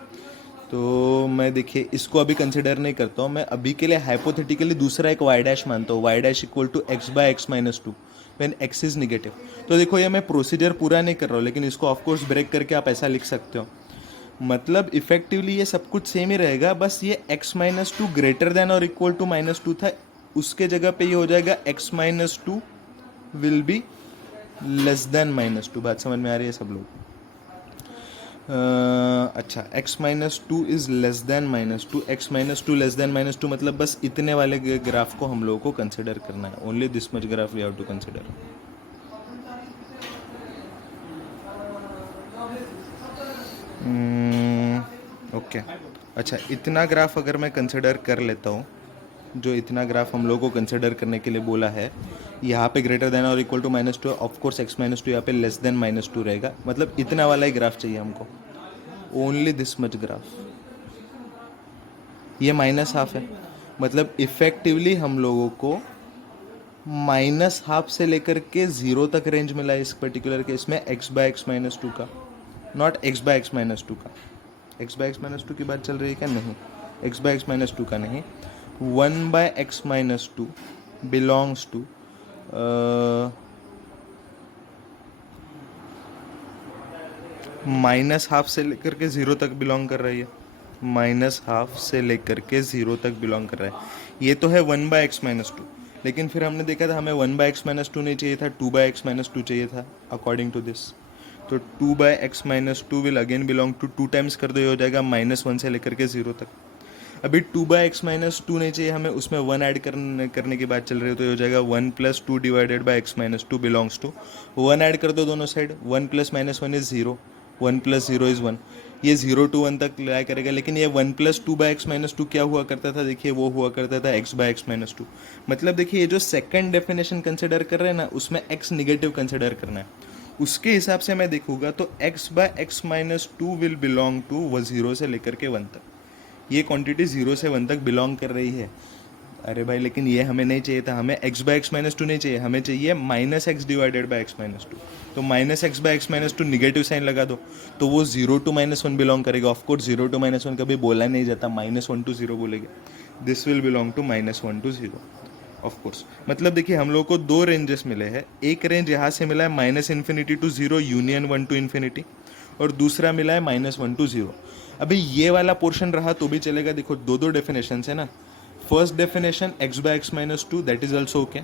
तो मैं देखिए इसको अभी कंसिडर नहीं करता हूँ। मैं अभी के लिए हाइपोथेटिकली दूसरा एक y डैश मानता हूँ, y dash equal to x by x minus 2 when x is negative. तो देखो ये मैं प्रोसीजर पूरा नहीं कर रहा हूँ, लेकिन इसको ऑफकोर्स ब्रेक करके आप ऐसा लिख सकते हो। मतलब इफेक्टिवली ये सब कुछ सेम ही रहेगा। बस ये x माइनस 2 ग्रेटर देन और इक्वल टू माइनस 2 था, उसके जगह पे ये हो जाएगा x minus 2 will be less than -2। बात समझ में आ रही है सब लोग? अच्छा, x minus two is less than -2, x minus to less than -2 मतलब बस इतने वाले ग्राफ को हम लोगों को कंसिडर करना है। Only this much graph we have to consider. Okay, अच्छा इतना ग्राफ अगर मैं कंसिडर कर लेता हूँ, जो इतना ग्राफ हम लोगों को कंसिडर करने के लिए बोला है, यहाँ पे ग्रेटर देन और equal to -2, of course x -2 यहाँ पे लेस देन -2 रहेगा, मतलब इतना वाला ही ग्राफ चाहिए हमको। Only this much graph. ये -½ है, मतलब इफेक्टिवली हम लोगों को -½ से लेकर के 0 तक रेंज मिला है इस पर्टिकुलर केस में x/x-2 का, नॉट x/x-2 का। x/x-2 की बात चल रही है क्या? नहीं, x/x-2 का नहीं, 1/x-2 बिलोंग्स टू -½ से लेकर के 0 तक बिलोंग कर रही है, -½ से लेकर के 0 तक बिलोंग कर रहा है। ये तो है 1/x-2, लेकिन फिर हमने देखा था हमें 1/x-2 नहीं चाहिए था, 2/x-2 चाहिए था अकॉर्डिंग टू दिस। तो 2/x-2 will again belong to 2 times कर दो, ये हो जाएगा -1 से लेकर के 0 तक। अभी 2/x-2 नहीं चाहिए हमें, उसमें 1 ऐड करने की बात चल रही है, तो ये हो जाएगा 1 + 2 divided by x-2 belongs to 1 add कर दो दोनों साइड, 1 + -1 इज 0, 1 + 0 इज 1, ये 0 to 1 तक लाया करेगा। लेकिन ये 1 + 2/x-2 क्या हुआ करता था? देखिए वो हुआ करता था x/x-2। मतलब देखिए ये जो सेकंड डेफिनेशन कंसिडर कर रहे हैं ना, उसमें x निगेटिव कंसिडर करना है, उसके हिसाब से मैं देखूंगा तो x/x-2 विल बिलोंग टू 0 से लेकर के 1 तक। ये क्वांटिटी 0 से 1 तक बिलोंग कर रही है। अरे भाई लेकिन ये हमें नहीं चाहिए था, हमें x/x-2 नहीं चाहिए, हमें चाहिए -x डिवाइडेड बाई x-2। तो -x/x-2 निगेटिव साइन लगा दो, तो वो 0 to -1 बिलोंग करेगा। ऑफकोर्स 0 to -1 कभी बोला नहीं जाता, -1 to 0 बोलेंगे। This will belong to -1 to 0 of course. मतलब देखिए हम लोग को 2 रेंजेस मिले हैं, एक रेंज यहाँ से मिला है -∞ to 0 यूनियन 1 to ∞, और दूसरा मिला है -1 to 0। अभी ये वाला पोर्शन रहा तो भी चलेगा। देखो दो डेफिनेशन है ना, first definition x/x-2 that is also okay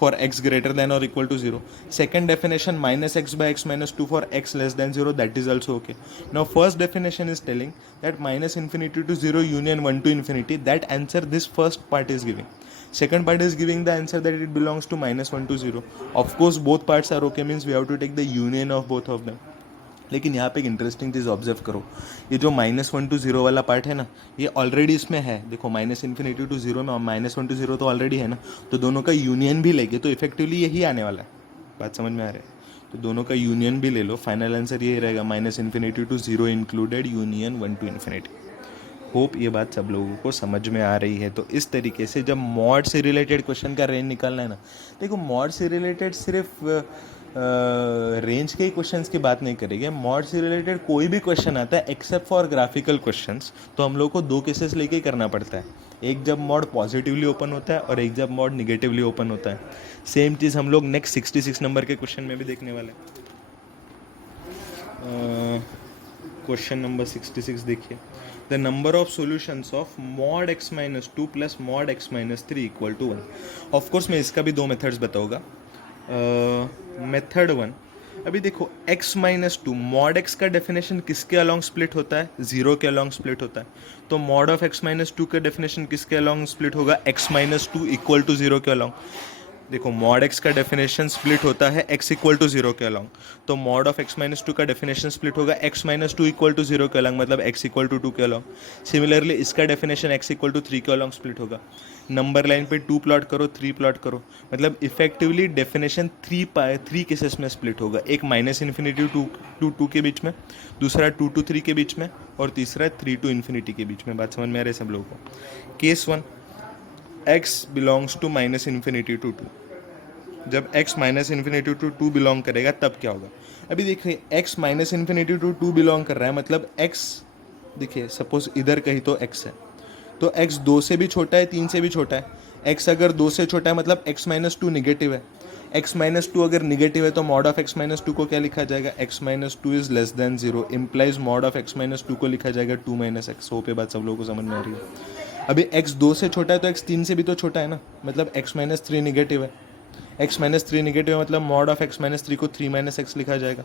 for x greater than और equal to 0। Second definition -x/x-2 for x less than 0 that is also okay. Now first definition is telling that -∞ to 0 union 1 to ∞, that answer this first part is giving. Second part is giving the answer that it belongs to -1 to 0. Of course both parts are okay, means we have to take the union of both of them. लेकिन यहाँ पे एक interesting चीज़ observe करो, ये जो -1 to 0 वाला part है ना, ये ऑलरेडी इसमें है। देखो -∞ to 0 में -1 to 0 तो ऑलरेडी है ना, तो दोनों का यूनियन भी लेंगे तो इफेक्टिवली यही आने वाला है। बात समझ में आ रहा है? तो दोनों का यूनियन भी ले लो, फाइनल आंसर यही रहेगा -∞ to 0 included union 1 to ∞। Hope ये बात सब लोगों को समझ में आ रही है। तो इस तरीके से जब मॉड से रिलेटेड क्वेश्चन का रेंज निकालना है ना, देखो मॉड से रिलेटेड सिर्फ रेंज के ही क्वेश्चंस की बात नहीं करेंगे, मॉड से रिलेटेड कोई भी क्वेश्चन आता है एक्सेप्ट फॉर ग्राफिकल क्वेश्चंस, तो हम लोग को 2 केसेस लेके ही करना पड़ता है। एक जब मॉड पॉजिटिवली ओपन होता है और एक जब मॉड निगेटिवली ओपन होता है। सेम चीज़ हम लोग नेक्स्ट 66 नंबर के क्वेश्चन में भी देखने वाले हैं। क्वेश्चन नंबर 66 देखिए, the number of solutions of mod x-2 plus mod x-3 equal to 1। Of course मैं इसका भी 2 मेथड्स बताऊंगा। मेथड 1, अभी देखो x-2 mod x का डेफिनेशन किसके अलॉन्ग स्प्लिट होता है? 0 के अलॉन्ग स्प्लिट होता है। तो mod ऑफ x-2 का डेफिनेशन किसके अलॉन्ग स्प्लिट होगा? x-2 इक्वल टू 0 के अलॉन्ग। देखो mod x का डेफिनेशन स्प्लिट होता है x इक्वल टू 0 के अलॉन्ग, तो mod ऑफ x-2 का डेफिनेशन स्प्लिट होगा x-2 इक्वल टू 0 के अलॉन्ग, मतलब x इक्वल टू 2 के अलॉन्ग। सिमिलरली इसका डेफिनेशन x इक्वल टू 3 के अलॉन्ग स्प्लिट होगा। नंबर लाइन पे 2 प्लॉट करो, 3 प्लॉट करो, मतलब इफेक्टिवली डेफिनेशन 3 केसेस में स्प्लिट होगा। एक -∞ टू 2 के बीच में, दूसरा 2 to 3 के बीच में, और तीसरा 3 to ∞ के बीच में। बात समझ में आ रही है सब लोगों को? Case 1, x belongs to -∞ to 2। जब x -∞ to 2 बिलोंग करेगा तब क्या होगा? अभी देखिए x -∞ to 2 बिलोंग कर रहा है, मतलब x देखिए सपोज इधर कहीं तो x है, तो x 2 से भी छोटा है, 3 से भी छोटा है। x अगर 2 से छोटा है मतलब x-2 निगेटिव है। x-2 अगर निगेटिव है तो mod ऑफ x-2 को क्या लिखा जाएगा? x-2 is less than 0 implies mod of x-2 को लिखा जाएगा 2 - x। होप ये बात सब लोगों को समझ में आ रही है। अभी x 2 से छोटा है तो x 3 से भी तो छोटा है ना, मतलब x-3 निगेटिव है। x माइनस थ्री निगेटिव है मतलब mod of x minus three को 3 माइनस एक्स लिखा जाएगा।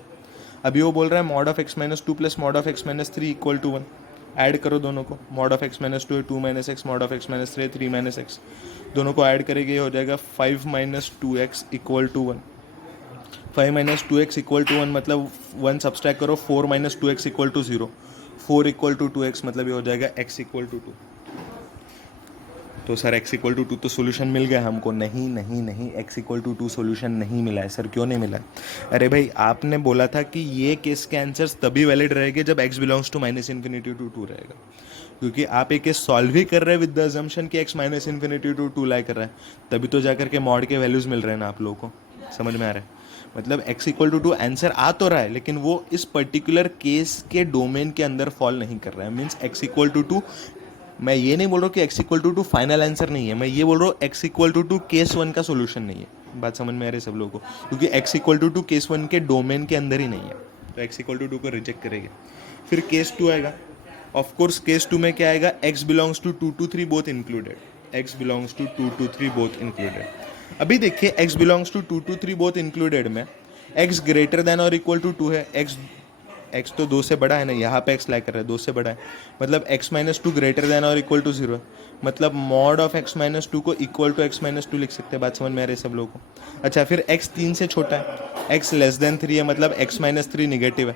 अभी वो बोल रहा है mod of x minus two plus mod of x minus three equal to 1। Add करो दोनों को, mod of x minus two है 2 minus x, mod of x minus three 3 minus x, दोनों को ऐड करेंगे ये हो जाएगा 5 minus two x equal to 1। 5 minus two x equal to 1 मतलब 1 सब्सट्रैक्ट करो, 4 minus two x equal to 0, 4 equal to 2x मतलब ये हो जाएगा x इक्वल टू 2। तो सर x इक्वल टू 2 तो सोल्यूशन मिल गया हमको? नहीं नहीं नहीं, x इक्वल टू 2 सोल्यूशन नहीं मिला है। सर क्यों नहीं मिला है? अरे भाई आपने बोला था कि ये केस के आंसर्स तभी वैलिड रहेंगे जब x belongs to minus infinity to 2 रहेगा, क्योंकि आप एक केस सॉल्व ही कर रहे हैं विद द अजम्पशन कि x माइनस इन्फिनिटी टू 2 लाई कर रहा है, तभी तो जाकर के मॉड के वैल्यूज मिल रहे हैं ना आप लोगों को। समझ में आ रहा है? मतलब x इक्वल टू 2 आंसर आ तो रहा है लेकिन वो इस पर्टिकुलर केस के डोमेन के अंदर फॉल नहीं कर रहा है। मीन्स x इक्वल टू 2, मैं ये नहीं बोल रहा हूँ कि x equal to 2 final answer नहीं है, मैं ये बोल रहा हूँ x इक्वल टू 2 केस 1 का सोल्यूशन नहीं है। बात समझ में आ रही है सब लोगों को? क्योंकि x इक्वल टू 2 केस 1 के डोमेन के अंदर ही नहीं है, तो x इक्वल टू 2 को रिजेक्ट करेंगे। फिर केस 2 आएगा। ऑफ कोर्स केस 2 में क्या आएगा? x belongs to 2 to 3 both included, x belongs to 2 to 3 both included. अभी देखिए x belongs to 2 to 3 both included में x ग्रेटर देन और इक्वल टू 2 है, x तो 2 से बड़ा है ना, यहाँ पे x लाई कर रहा है 2 से बड़ा है, मतलब x minus two greater than और इक्वल टू 0 है, मतलब mod of x minus two को equal to x minus two लिख सकते हैं। बात समझ में आ रही है सब लोगों को? अच्छा फिर x 3 से छोटा है, x लेस देन 3 है मतलब x माइनस थ्री निगेटिव है,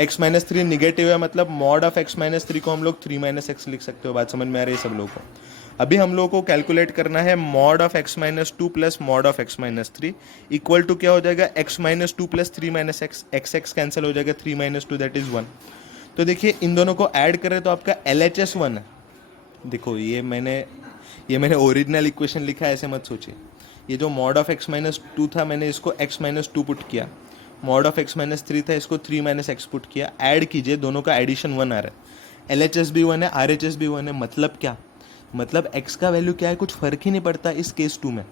x माइनस थ्री निगेटिव है मतलब mod of x minus three को हम लोग 3 माइनस एक्स लिख सकते हो। बात समझ में आ रही है सब लोगों को? अभी हम लोगों को कैलकुलेट करना है mod of x minus two plus mod of x minus three equal to क्या हो जाएगा? x minus two plus 3 minus x, x cancel हो जाएगा, 3 माइनस टू दैट इज 1। तो देखिए इन दोनों को ऐड करें तो आपका LHS 1 है। देखो ये मैंने ओरिजिनल इक्वेशन लिखा है, ऐसे मत सोचिए। ये जो mod of x minus to था मैंने इसको x माइनस टू पुट किया, mod of x minus three था इसको 3 माइनस एक्स पुट किया, ऐड कीजिए दोनों का एडिशन 1 आ रहा है, LHS भी 1 है, RHS भी 1 है। मतलब क्या? मतलब x का वैल्यू क्या है? कुछ फर्क ही नहीं पड़ता इस केस 2 में।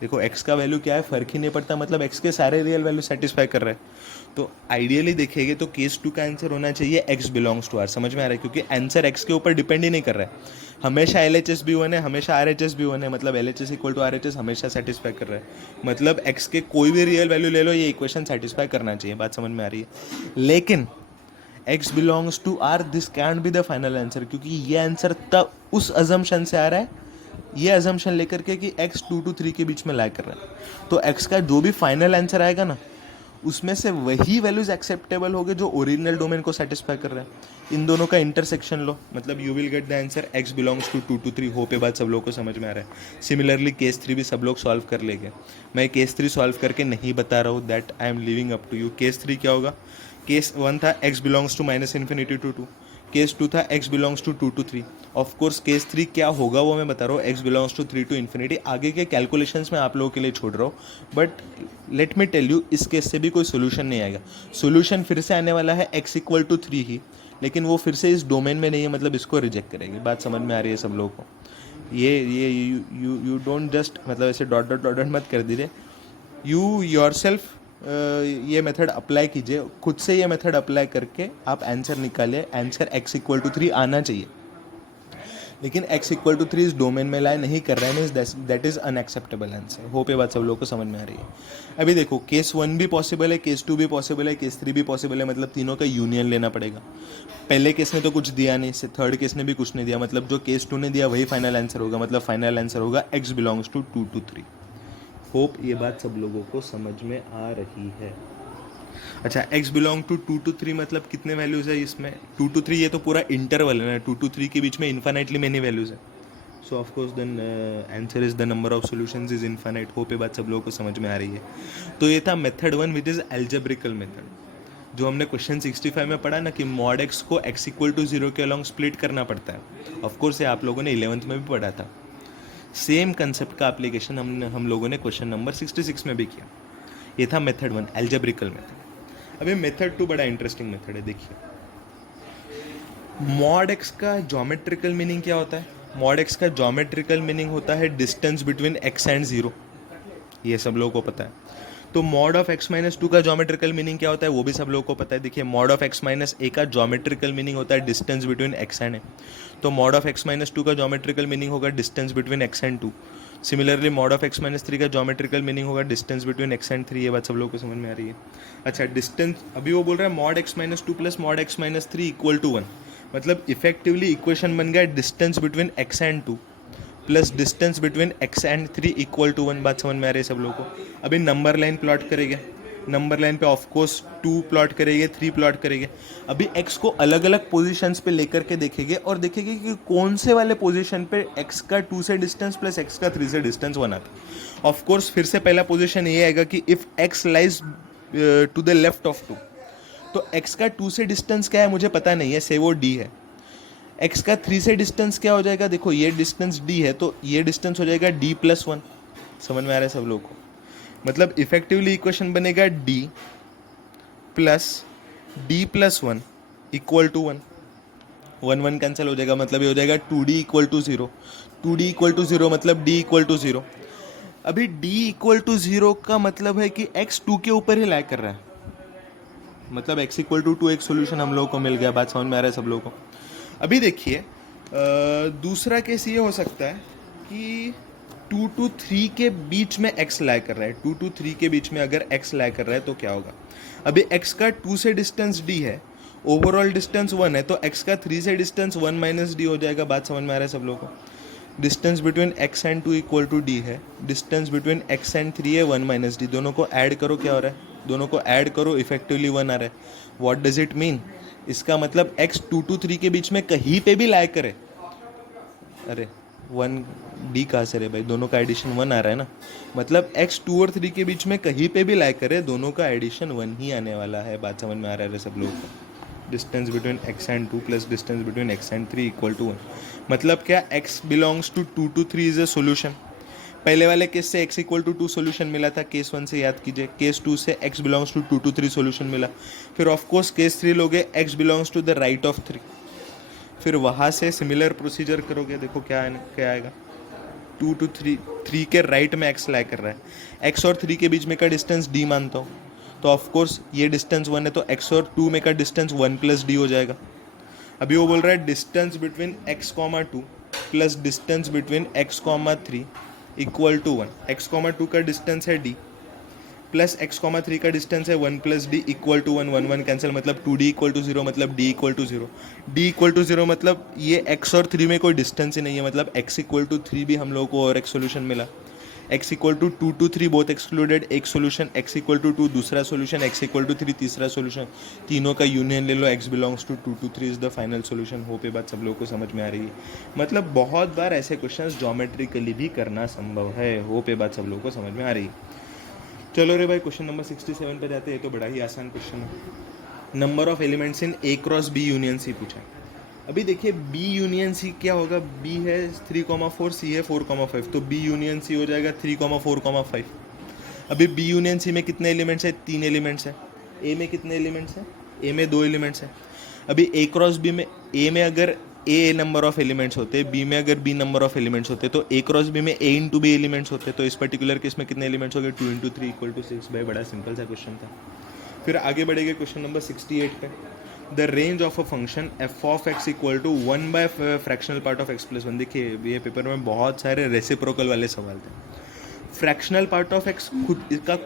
देखो x का वैल्यू क्या है, फर्क ही नहीं पड़ता, मतलब x के सारे रियल वैल्यू सेटिस्फाई कर रहे हैं। तो आइडियली देखेंगे तो केस 2 का आंसर होना चाहिए x बिलोंग्स टू r। समझ में आ रहा है? क्योंकि आंसर x के ऊपर डिपेंड ही नहीं कर रहा है, हमेशा LHS भी 1 है, हमेशा RHS भी 1 है, मतलब LHS इक्वल टू RHS हमेशा सेटिस्फाई कर रहा है, मतलब x के कोई भी रियल वैल्यू ले लो ये इक्वेशन सेटिस्फाई करना चाहिए। बात समझ में आ रही है? लेकिन x belongs to r this can be the final answer, क्योंकि ये आंसर तब उस अजम्पशन से आ रहा है, ये अजम्पशन लेकर के कि x 2 to 3 के बीच में लाई कर रहा है। तो x का जो भी फाइनल आंसर आएगा ना उसमें से वही वैल्यूज एक्सेप्टेबल होंगे जो ओरिजिनल डोमेन को सेटिस्फाई कर रहे हैं। इन दोनों का इंटरसेक्शन लो, मतलब you will get the answer x belongs to 2 to 3। हो पे बात सब लोगों को समझ में आ रहा है? सिमिलरली केस 3 भी सब लोग सॉल्व कर लेंगे, मैं केस 3 सॉल्व करके नहीं बता रहा हूँ, that I am leaving up to you. Case 3 क्या होगा? केस 1 था x belongs to minus infinity to 2, case 2 था x belongs to 2 to 3। Of course case 3 क्या होगा वो मैं बता रहा हूँ, x belongs to 3 to infinity. आगे के कैलकुलेशंस में आप लोगों के लिए छोड़ रहा हूँ, but let me tell you इस केस से भी कोई सोल्यूशन नहीं आएगा। सोल्यूशन फिर से आने वाला है x इक्वल टू 3 ही, लेकिन वो फिर से इस डोमेन में नहीं है, मतलब इसको रिजेक्ट करेंगे। बात समझ में आ रही है सब लोगों को? ये यू डोंट जस्ट मतलब ऐसे डॉट डॉट डॉट डॉट मत कर दीजिए, यू योरसेल्फ ये मेथड अप्लाई कीजिए, खुद से ये मेथड अप्लाई करके आप आंसर निकालिए। आंसर x इक्वल टू 3 आना चाहिए, लेकिन x इक्वल टू 3 इस डोमेन में लाई नहीं कर रहा है, means that is unacceptable answer. Hope ये बात सब लोगों को समझ में आ रही है? अभी देखो केस 1 भी पॉसिबल है, केस 2 भी पॉसिबल है, केस 3 भी पॉसिबल है, मतलब तीनों का यूनियन लेना पड़ेगा। पहले केस ने तो कुछ दिया नहीं, थर्ड केस ने भी कुछ नहीं दिया, मतलब जो केस 2 ने दिया वही फाइनल आंसर होगा, मतलब फाइनल आंसर होगा x belongs to 2 to 3। Hope ये बात सब लोगों को समझ में आ रही है? अच्छा x बिलोंग टू 2 to 3 मतलब कितने वैल्यूज है इसमें? 2 to 3 ये तो पूरा इंटरवल है ना, 2 to 3 के बीच में इन्फाइनाइटली मेनी वैल्यूज है, so of course then answer is the number of solutions is infinite. Hope ये बात सब लोगों को समझ में आ रही है? तो ये था method 1 which is algebraical method, जो हमने क्वेश्चन 65 में पढ़ा ना कि मॉड x को x इक्वल टू 0 के अलॉन्ग स्प्लिट करना पड़ता है। ऑफकोर्स ये आप लोगों ने 11th में भी पढ़ा था। सेम कंसेप्ट का एप्लीकेशन हम लोगों ने क्वेश्चन नंबर 66 में भी किया। ये था मेथड 1 एल्जेब्रिकल मेथड। अभी मेथड 2 बड़ा इंटरेस्टिंग मेथड है। देखिए मॉड x का ज्योमेट्रिकल मीनिंग क्या होता है? मॉड x का ज्योमेट्रिकल मीनिंग होता है डिस्टेंस बिटवीन x एंड 0, ये सब लोगों को पता है। तो मॉड ऑफ x माइनस 2 का ज्योमेट्रिकल मीनिंग क्या होता है वो भी सब लोगों को पता है। देखिए mod of x minus a का ज्योमेट्रिकल मीनिंग होता है distance between x and a, तो मॉड ऑफ x माइनस 2 का ज्योमेट्रिकल मीनिंग होगा distance between x and 2। Similarly mod of x minus 3 का ज्योमेट्रिकल मीनिंग होगा डिस्टेंस बिटवीन x एंड 3, ये बात सब लोगों को समझ में आ रही है। अच्छा, डिस्टेंस अभी वो बोल रहा है mod x minus 2 plus mod x minus 3 equal to 1, मतलब इफेक्टिवली इक्वेशन बन गया distance between x and 2 plus distance between x and 3 equal to 1, बात समझ में आ रही है सब लोगों को। अभी नंबर लाइन प्लॉट करेंगे, नंबर लाइन पे ऑफकोर्स 2 प्लॉट करेंगे, 3 प्लॉट करेंगे। अभी x को अलग अलग पोजीशंस पे लेकर के देखेंगे और देखेंगे कि कौन से वाले पोजीशन पे x का 2 से डिस्टेंस प्लस x का 3 से डिस्टेंस 1 आता है। ऑफकोर्स फिर से पहला पोजीशन ये आएगा कि if x lies to the left of 2, तो x का 2 से डिस्टेंस क्या है मुझे पता नहीं है, से वो d है। x का 3 से डिस्टेंस क्या हो जाएगा, देखो ये डिस्टेंस d है तो ये डिस्टेंस हो जाएगा d प्लस 1। समझ में आ रहा है सब लोगों को? मतलब इफेक्टिवली इक्वेशन बनेगा d plus 1 equal to 1, 1 cancel हो जाएगा, मतलब ये हो जाएगा 2d equal to 0, 2d equal to 0 मतलब d इक्वल टू 0। अभी d इक्वल टू 0 का मतलब है कि x 2 के ऊपर ही लाई कर रहा है, मतलब x इक्वल टू 2 एक सोल्यूशन हम लोगों को मिल गया। बात समझ में आ रहा है सब लोगों को? अभी देखिए दूसरा केस ये हो सकता है कि 2 to 3 के बीच में x लाई कर रहा है, 2 to 3 के बीच में अगर x लाई कर रहा है तो क्या होगा। अभी x का 2 से डिस्टेंस d है, ओवरऑल डिस्टेंस 1 है, तो x का 3 से डिस्टेंस 1 माइनस डी हो जाएगा। बात समझ में आ रहा है सब लोगों को? Distance between x and 2 equal to d है, डिस्टेंस बिटवीन x एंड 3 है 1 माइनस डी, दोनों को ऐड करो क्या हो रहा है, दोनों को ऐड करो इफेक्टिवली 1 आ रहा है। What does it mean? इसका मतलब x 2 to 3 के बीच में कहीं पे भी लाई करे, अरे 1 डी कहाँ से रे भाई, दोनों का एडिशन 1 आ रहा है ना, मतलब x 2 और 3 के बीच में कहीं पे भी लाई करे दोनों का एडिशन 1 ही आने वाला है। बात समझ में आ रहा है सब लोगों को? Distance between x and 2 plus distance between x and 3 equal to 1, मतलब क्या x belongs to 2 to 3 is a solution. पहले वाले केस से x इक्वल टू 2 सोल्यूशन मिला था, केस 1 से याद कीजिए, केस 2 से x belongs to 2 to 3 solution मिला, फिर ऑफकोर्स केस 3 लोगे x belongs to the right of 3, फिर वहाँ से सिमिलर प्रोसीजर करोगे, देखो क्या आएगा, 2 to 3 के राइट में x लाई कर रहा है, x और 3 के बीच में का डिस्टेंस d मानता हूँ, तो ऑफकोर्स ये डिस्टेंस 1 है तो x और 2 में का डिस्टेंस 1 प्लस डी हो जाएगा। अभी वो बोल रहा है distance between x, 2 plus distance between x, 3 equal to 1, x, 2 का डिस्टेंस है d प्लस x, 3 का डिस्टेंस है 1 plus d equal to 1, 1 cancel, मतलब 2d इक्वल टू 0 मतलब d equal to 0, d equal to 0 मतलब ये x और 3 में कोई डिस्टेंस ही नहीं है, मतलब x इक्वल टू 3 भी हम लोगों को और एक सोल्यूशन मिला, x equal to 2 to 3 both excluded एक सोल्यूशन, x इक्वल टू 2 दूसरा सोल्यूशन, x इक्वल टू 3 तीसरा सोल्यूशन, तीनों का यूनियन ले लो, x belongs to 2 to 3 is the final solution. Hope ये बात सब लोगों को समझ में आ रही है, मतलब बहुत बार ऐसे क्वेश्चंस ज्योमेट्रिकली भी करना संभव है। होप ये बात सब लोगों को समझ में आ रही है। चलो रे भाई क्वेश्चन नंबर 67 पे जाते हैं, तो बड़ा ही आसान क्वेश्चन है। Number of elements in A cross B union C पूछा है। अभी देखिए B यूनियन C क्या होगा, B है 3,4, C है 4,5, तो B यूनियन C हो जाएगा 3,4,5। अभी B यूनियन C में कितने एलिमेंट्स है, 3 एलिमेंट्स है। A में कितने एलिमेंट्स है, A में 2 एलिमेंट्स है। अभी A क्रॉस B में A में अगर A नंबर ऑफ एलिमेंट्स होते, B में अगर B नंबर ऑफ एलिमेंट्स होते, तो A क्रॉस B में A इंटू B एलिमेंट्स होते, तो इस पर्टिकुलर केस में कितने एलिमेंट्स हो गए, 2 इंटू 3 इक्वल टू 6। भाई बड़ा सिंपल सा क्वेश्चन था। फिर आगे बढ़ेगा क्वेश्चन नंबर 68 पे। The range of a function f of x equal to 1 by fractional part of x plus 1। देखिए ये पेपर में बहुत सारे रेसिप्रोकल वाले सवाल थे। फ्रैक्शनल पार्ट ऑफ एक्स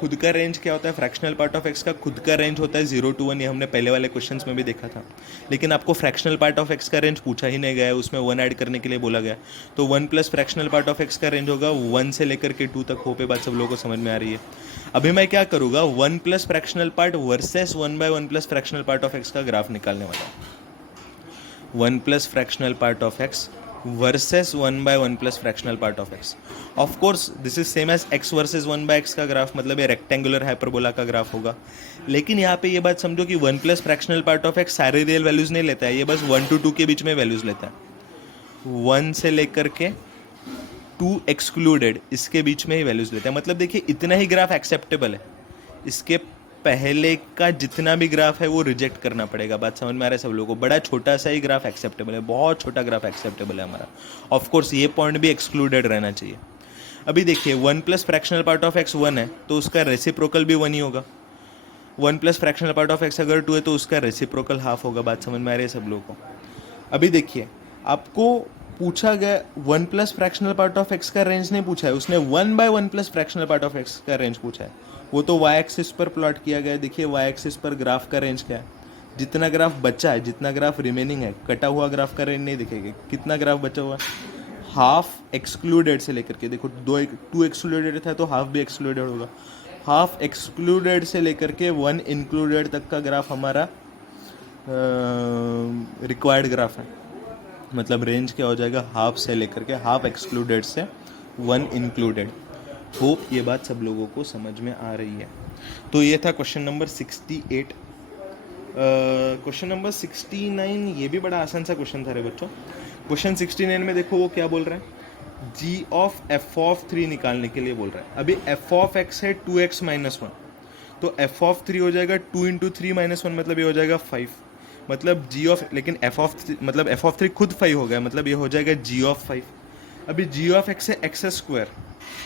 खुद का रेंज क्या होता है, फ्रैक्शनल पार्ट ऑफ एक्स का खुद का रेंज होता है 0 to 1, ये हमने पहले वाले क्वेश्चंस में भी देखा था। लेकिन आपको फ्रैक्शनल पार्ट ऑफ एक्स का रेंज पूछा ही नहीं गया है, उसमें 1 ऐड करने के लिए बोला गया, तो 1 plus fractional part of x का रेंज होगा 1 से लेकर के 2 तक। हो पे बात सब लोगों को समझ में आ रही है। अभी मैं क्या करूँगा, 1 plus fractional part versus 1 by 1 plus fractional part of x का ग्राफ निकालने वाला हूँ। 1 plus fractional part of x versus 1 by 1 plus fractional part of x. Of course this is same as x versus 1 by x का graph, मतलब ये rectangular hyperbola का graph होगा। लेकिन यहाँ पे ये बात समझो कि 1 plus fractional part of x सारे रियल वैल्यूज नहीं लेता है, ये बस 1 to 2 के बीच में वैल्यूज लेता है। 1 से लेकर के 2 एक्सक्लूडेड इसके बीच में ही वैल्यूज लेता है। मतलब देखिए इतना ही ग्राफ एक्सेप्टेबल है, इसके पहले का जितना भी ग्राफ है वो रिजेक्ट करना पड़ेगा। बात समझ में आ रहा है सब लोगों को? बड़ा छोटा सा ही ग्राफ एक्सेप्टेबल है, बहुत छोटा ग्राफ एक्सेप्टेबल है हमारा। ऑफ कोर्स ये पॉइंट भी एक्सक्लूडेड रहना चाहिए। अभी देखिए 1 plus fractional part of x 1 है तो उसका रेसिप्रोकल भी 1 ही होगा। 1 plus fractional part of x अगर 2 है तो उसका रेसिप्रोकल हाफ होगा। बात समझ में आ रही है सब लोगों को? अभी देखिए आपको पूछा गया 1 plus fractional part of x का रेंज नहीं पूछा है, उसने 1/1 plus fractional part of x का रेंज पूछा है। वो तो वाई एक्सिस पर प्लॉट किया गया है। देखिए वाई एक्सिस पर ग्राफ का रेंज क्या है, जितना ग्राफ बचा है, जितना ग्राफ रिमेनिंग है, कटा हुआ ग्राफ का रेंज नहीं दिखेगा। कितना ग्राफ बचा हुआ है, हाफ एक्सक्लूडेड से लेकर के, देखो 2 एक्सक्लूडेड था तो हाफ भी एक्सक्लूडेड होगा। हाफ एक्सक्लूडेड से लेकर के 1 इंक्लूडेड तक का ग्राफ हमारा रिक्वायर्ड ग्राफ है। मतलब रेंज क्या हो जाएगा, हाफ से लेकर के, हाफ एक्सक्लूडेड से 1 इंक्लूडेड। होप ये बात सब लोगों को समझ में आ रही है। तो ये था क्वेश्चन नंबर 68। क्वेश्चन नंबर 69 ये भी बड़ा आसान सा क्वेश्चन था रे बच्चों। क्वेश्चन 69 में देखो वो क्या बोल रहा है, g ऑफ f ऑफ 3 निकालने के लिए बोल रहा है। अभी f ऑफ x है 2x माइनस 1, तो f ऑफ 3 हो जाएगा 2 इंटू 3 माइनस 1, मतलब ये हो जाएगा 5। मतलब g ऑफ, लेकिन f ऑफ मतलब f ऑफ 3 खुद 5 हो गया, मतलब ये हो जाएगा g ऑफ 5। अभी g ऑफ x है x स्क्वायर,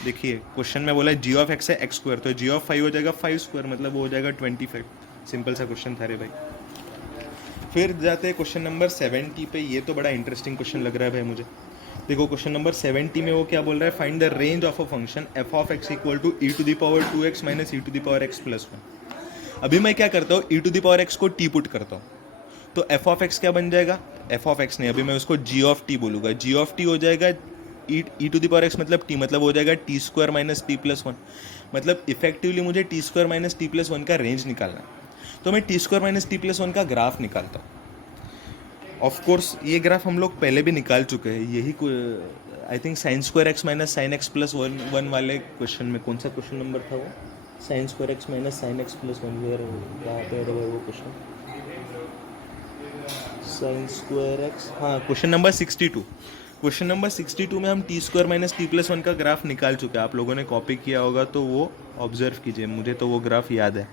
देखिए क्वेश्चन में बोला है g ऑफ x है x स्क्वायर, तो g ऑफ 5 हो जाएगा 5 स्क्वायर, मतलब वो हो जाएगा 25। सिंपल सा क्वेश्चन था रे भाई। फिर जाते हैं क्वेश्चन नंबर 70 पे। ये तो बड़ा इंटरेस्टिंग क्वेश्चन लग रहा है भाई मुझे। देखो क्वेश्चन नंबर 70 में वो क्या बोल रहा है, find the range of a function f of x equal to e to the power 2x minus e to the power x plus 1। अभी मैं क्या करता हूँ, e to the power x को t पुट करता हूँ, तो f ऑफ x क्या बन जाएगा, f ऑफ x नहीं, अभी मैं उसको g ऑफ t बोलूँगा। g ऑफ t हो जाएगा e to the power x मतलब t, मतलब हो जाएगा t square minus t plus 1। मतलब इफेक्टिवली मुझे t square minus t plus 1 का रेंज निकालना है, तो मैं t square minus t plus 1 का ग्राफ निकालता हूँ। ऑफ कोर्स ये ग्राफ हम लोग पहले भी निकाल चुके हैं, यही I think sign square x minus sine x plus 1 वाले क्वेश्चन में। कौन सा क्वेश्चन नंबर था वो, sign square x minus sine x plus 1, कहाँ पे है वो क्वेश्चन, साइन स्क्वायर एक्स, हाँ क्वेश्चन नंबर 62। क्वेश्चन नंबर 62 में हम T square minus t plus 1 का ग्राफ निकाल चुके हैं। आप लोगों ने कॉपी किया होगा तो वो ऑब्जर्व कीजिए, मुझे तो वो ग्राफ याद है,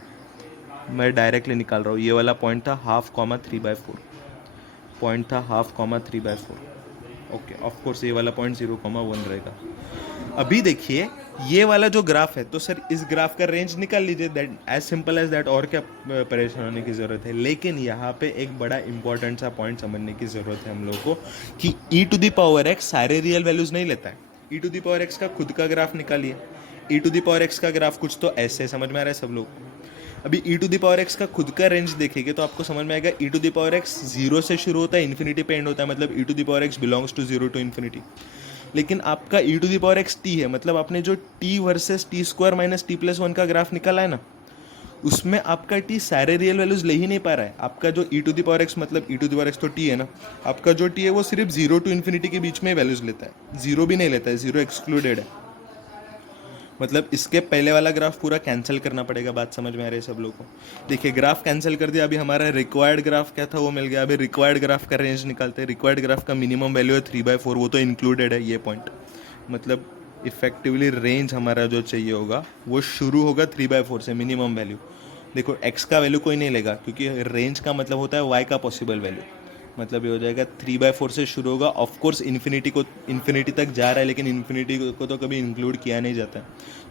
मैं डायरेक्टली निकाल रहा हूँ। ये वाला पॉइंट था 1/2, 3/4, पॉइंट था 1/2, 3/4। ओके, ऑफ कोर्स ये वाला पॉइंट 0,1 रहेगा। अभी देखिए ये वाला जो ग्राफ है, तो सर इस ग्राफ का रेंज निकाल लीजिए, that as simple as that, और क्या परेशान होने की ज़रूरत है। लेकिन यहाँ पे एक बड़ा इंपॉर्टेंट सा पॉइंट समझने की ज़रूरत है हम लोग को कि e to the power x सारे रियल वैल्यूज़ नहीं लेता है। e to the power x का खुद का ग्राफ निकालिए। e to the power x का ग्राफ कुछ तो ऐसे, समझ में आ रहा है सब लोग। अभी e to the power x का खुद का रेंज देखेंगे तो आपको समझ में आएगा e to the power x 0 से शुरू होता है, इन्फिनिटी पे एंड होता है, मतलब e to the power x belongs to 0 to infinity. लेकिन आपका e to the power x t है, मतलब आपने जो t versus t square minus t plus 1 का ग्राफ निकाला है ना, उसमें आपका t सारे रियल वैल्यूज ले ही नहीं पा रहा है। आपका जो e to the power x, मतलब e to the power x तो t है ना, आपका जो t है वो सिर्फ 0 टू इन्फिनिटी के बीच में वैल्यूज लेता है, 0 भी नहीं लेता है, 0 एक्सक्लूडेड है। मतलब इसके पहले वाला ग्राफ पूरा कैंसिल करना पड़ेगा। बात समझ में आ रही है सब लोगों को। देखिए ग्राफ कैंसिल कर दिया, अभी हमारा रिक्वायर्ड ग्राफ क्या था वो मिल गया। अभी रिक्वायर्ड ग्राफ का रेंज निकालते हैं। रिक्वायर्ड ग्राफ का मिनिमम वैल्यू है 3/4, वो तो इंक्लूडेड है ये पॉइंट। मतलब इफेक्टिवली रेंज हमारा जो चाहिए होगा वो शुरू होगा 3/4 से, मिनिमम वैल्यू। देखो x का वैल्यू कोई नहीं लेगा, क्योंकि रेंज का मतलब होता है y का पॉसिबल वैल्यू। मतलब ये हो जाएगा 3/4 से शुरू होगा। ऑफ कोर्स इन्फिनिटी तक जा रहा है, लेकिन इन्फिनिटी को तो कभी इंक्लूड किया नहीं जाता है,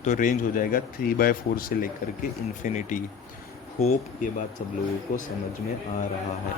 तो रेंज हो जाएगा 3/4 से लेकर के इन्फिनिटी। होप ये बात सब लोगों को समझ में आ रहा है।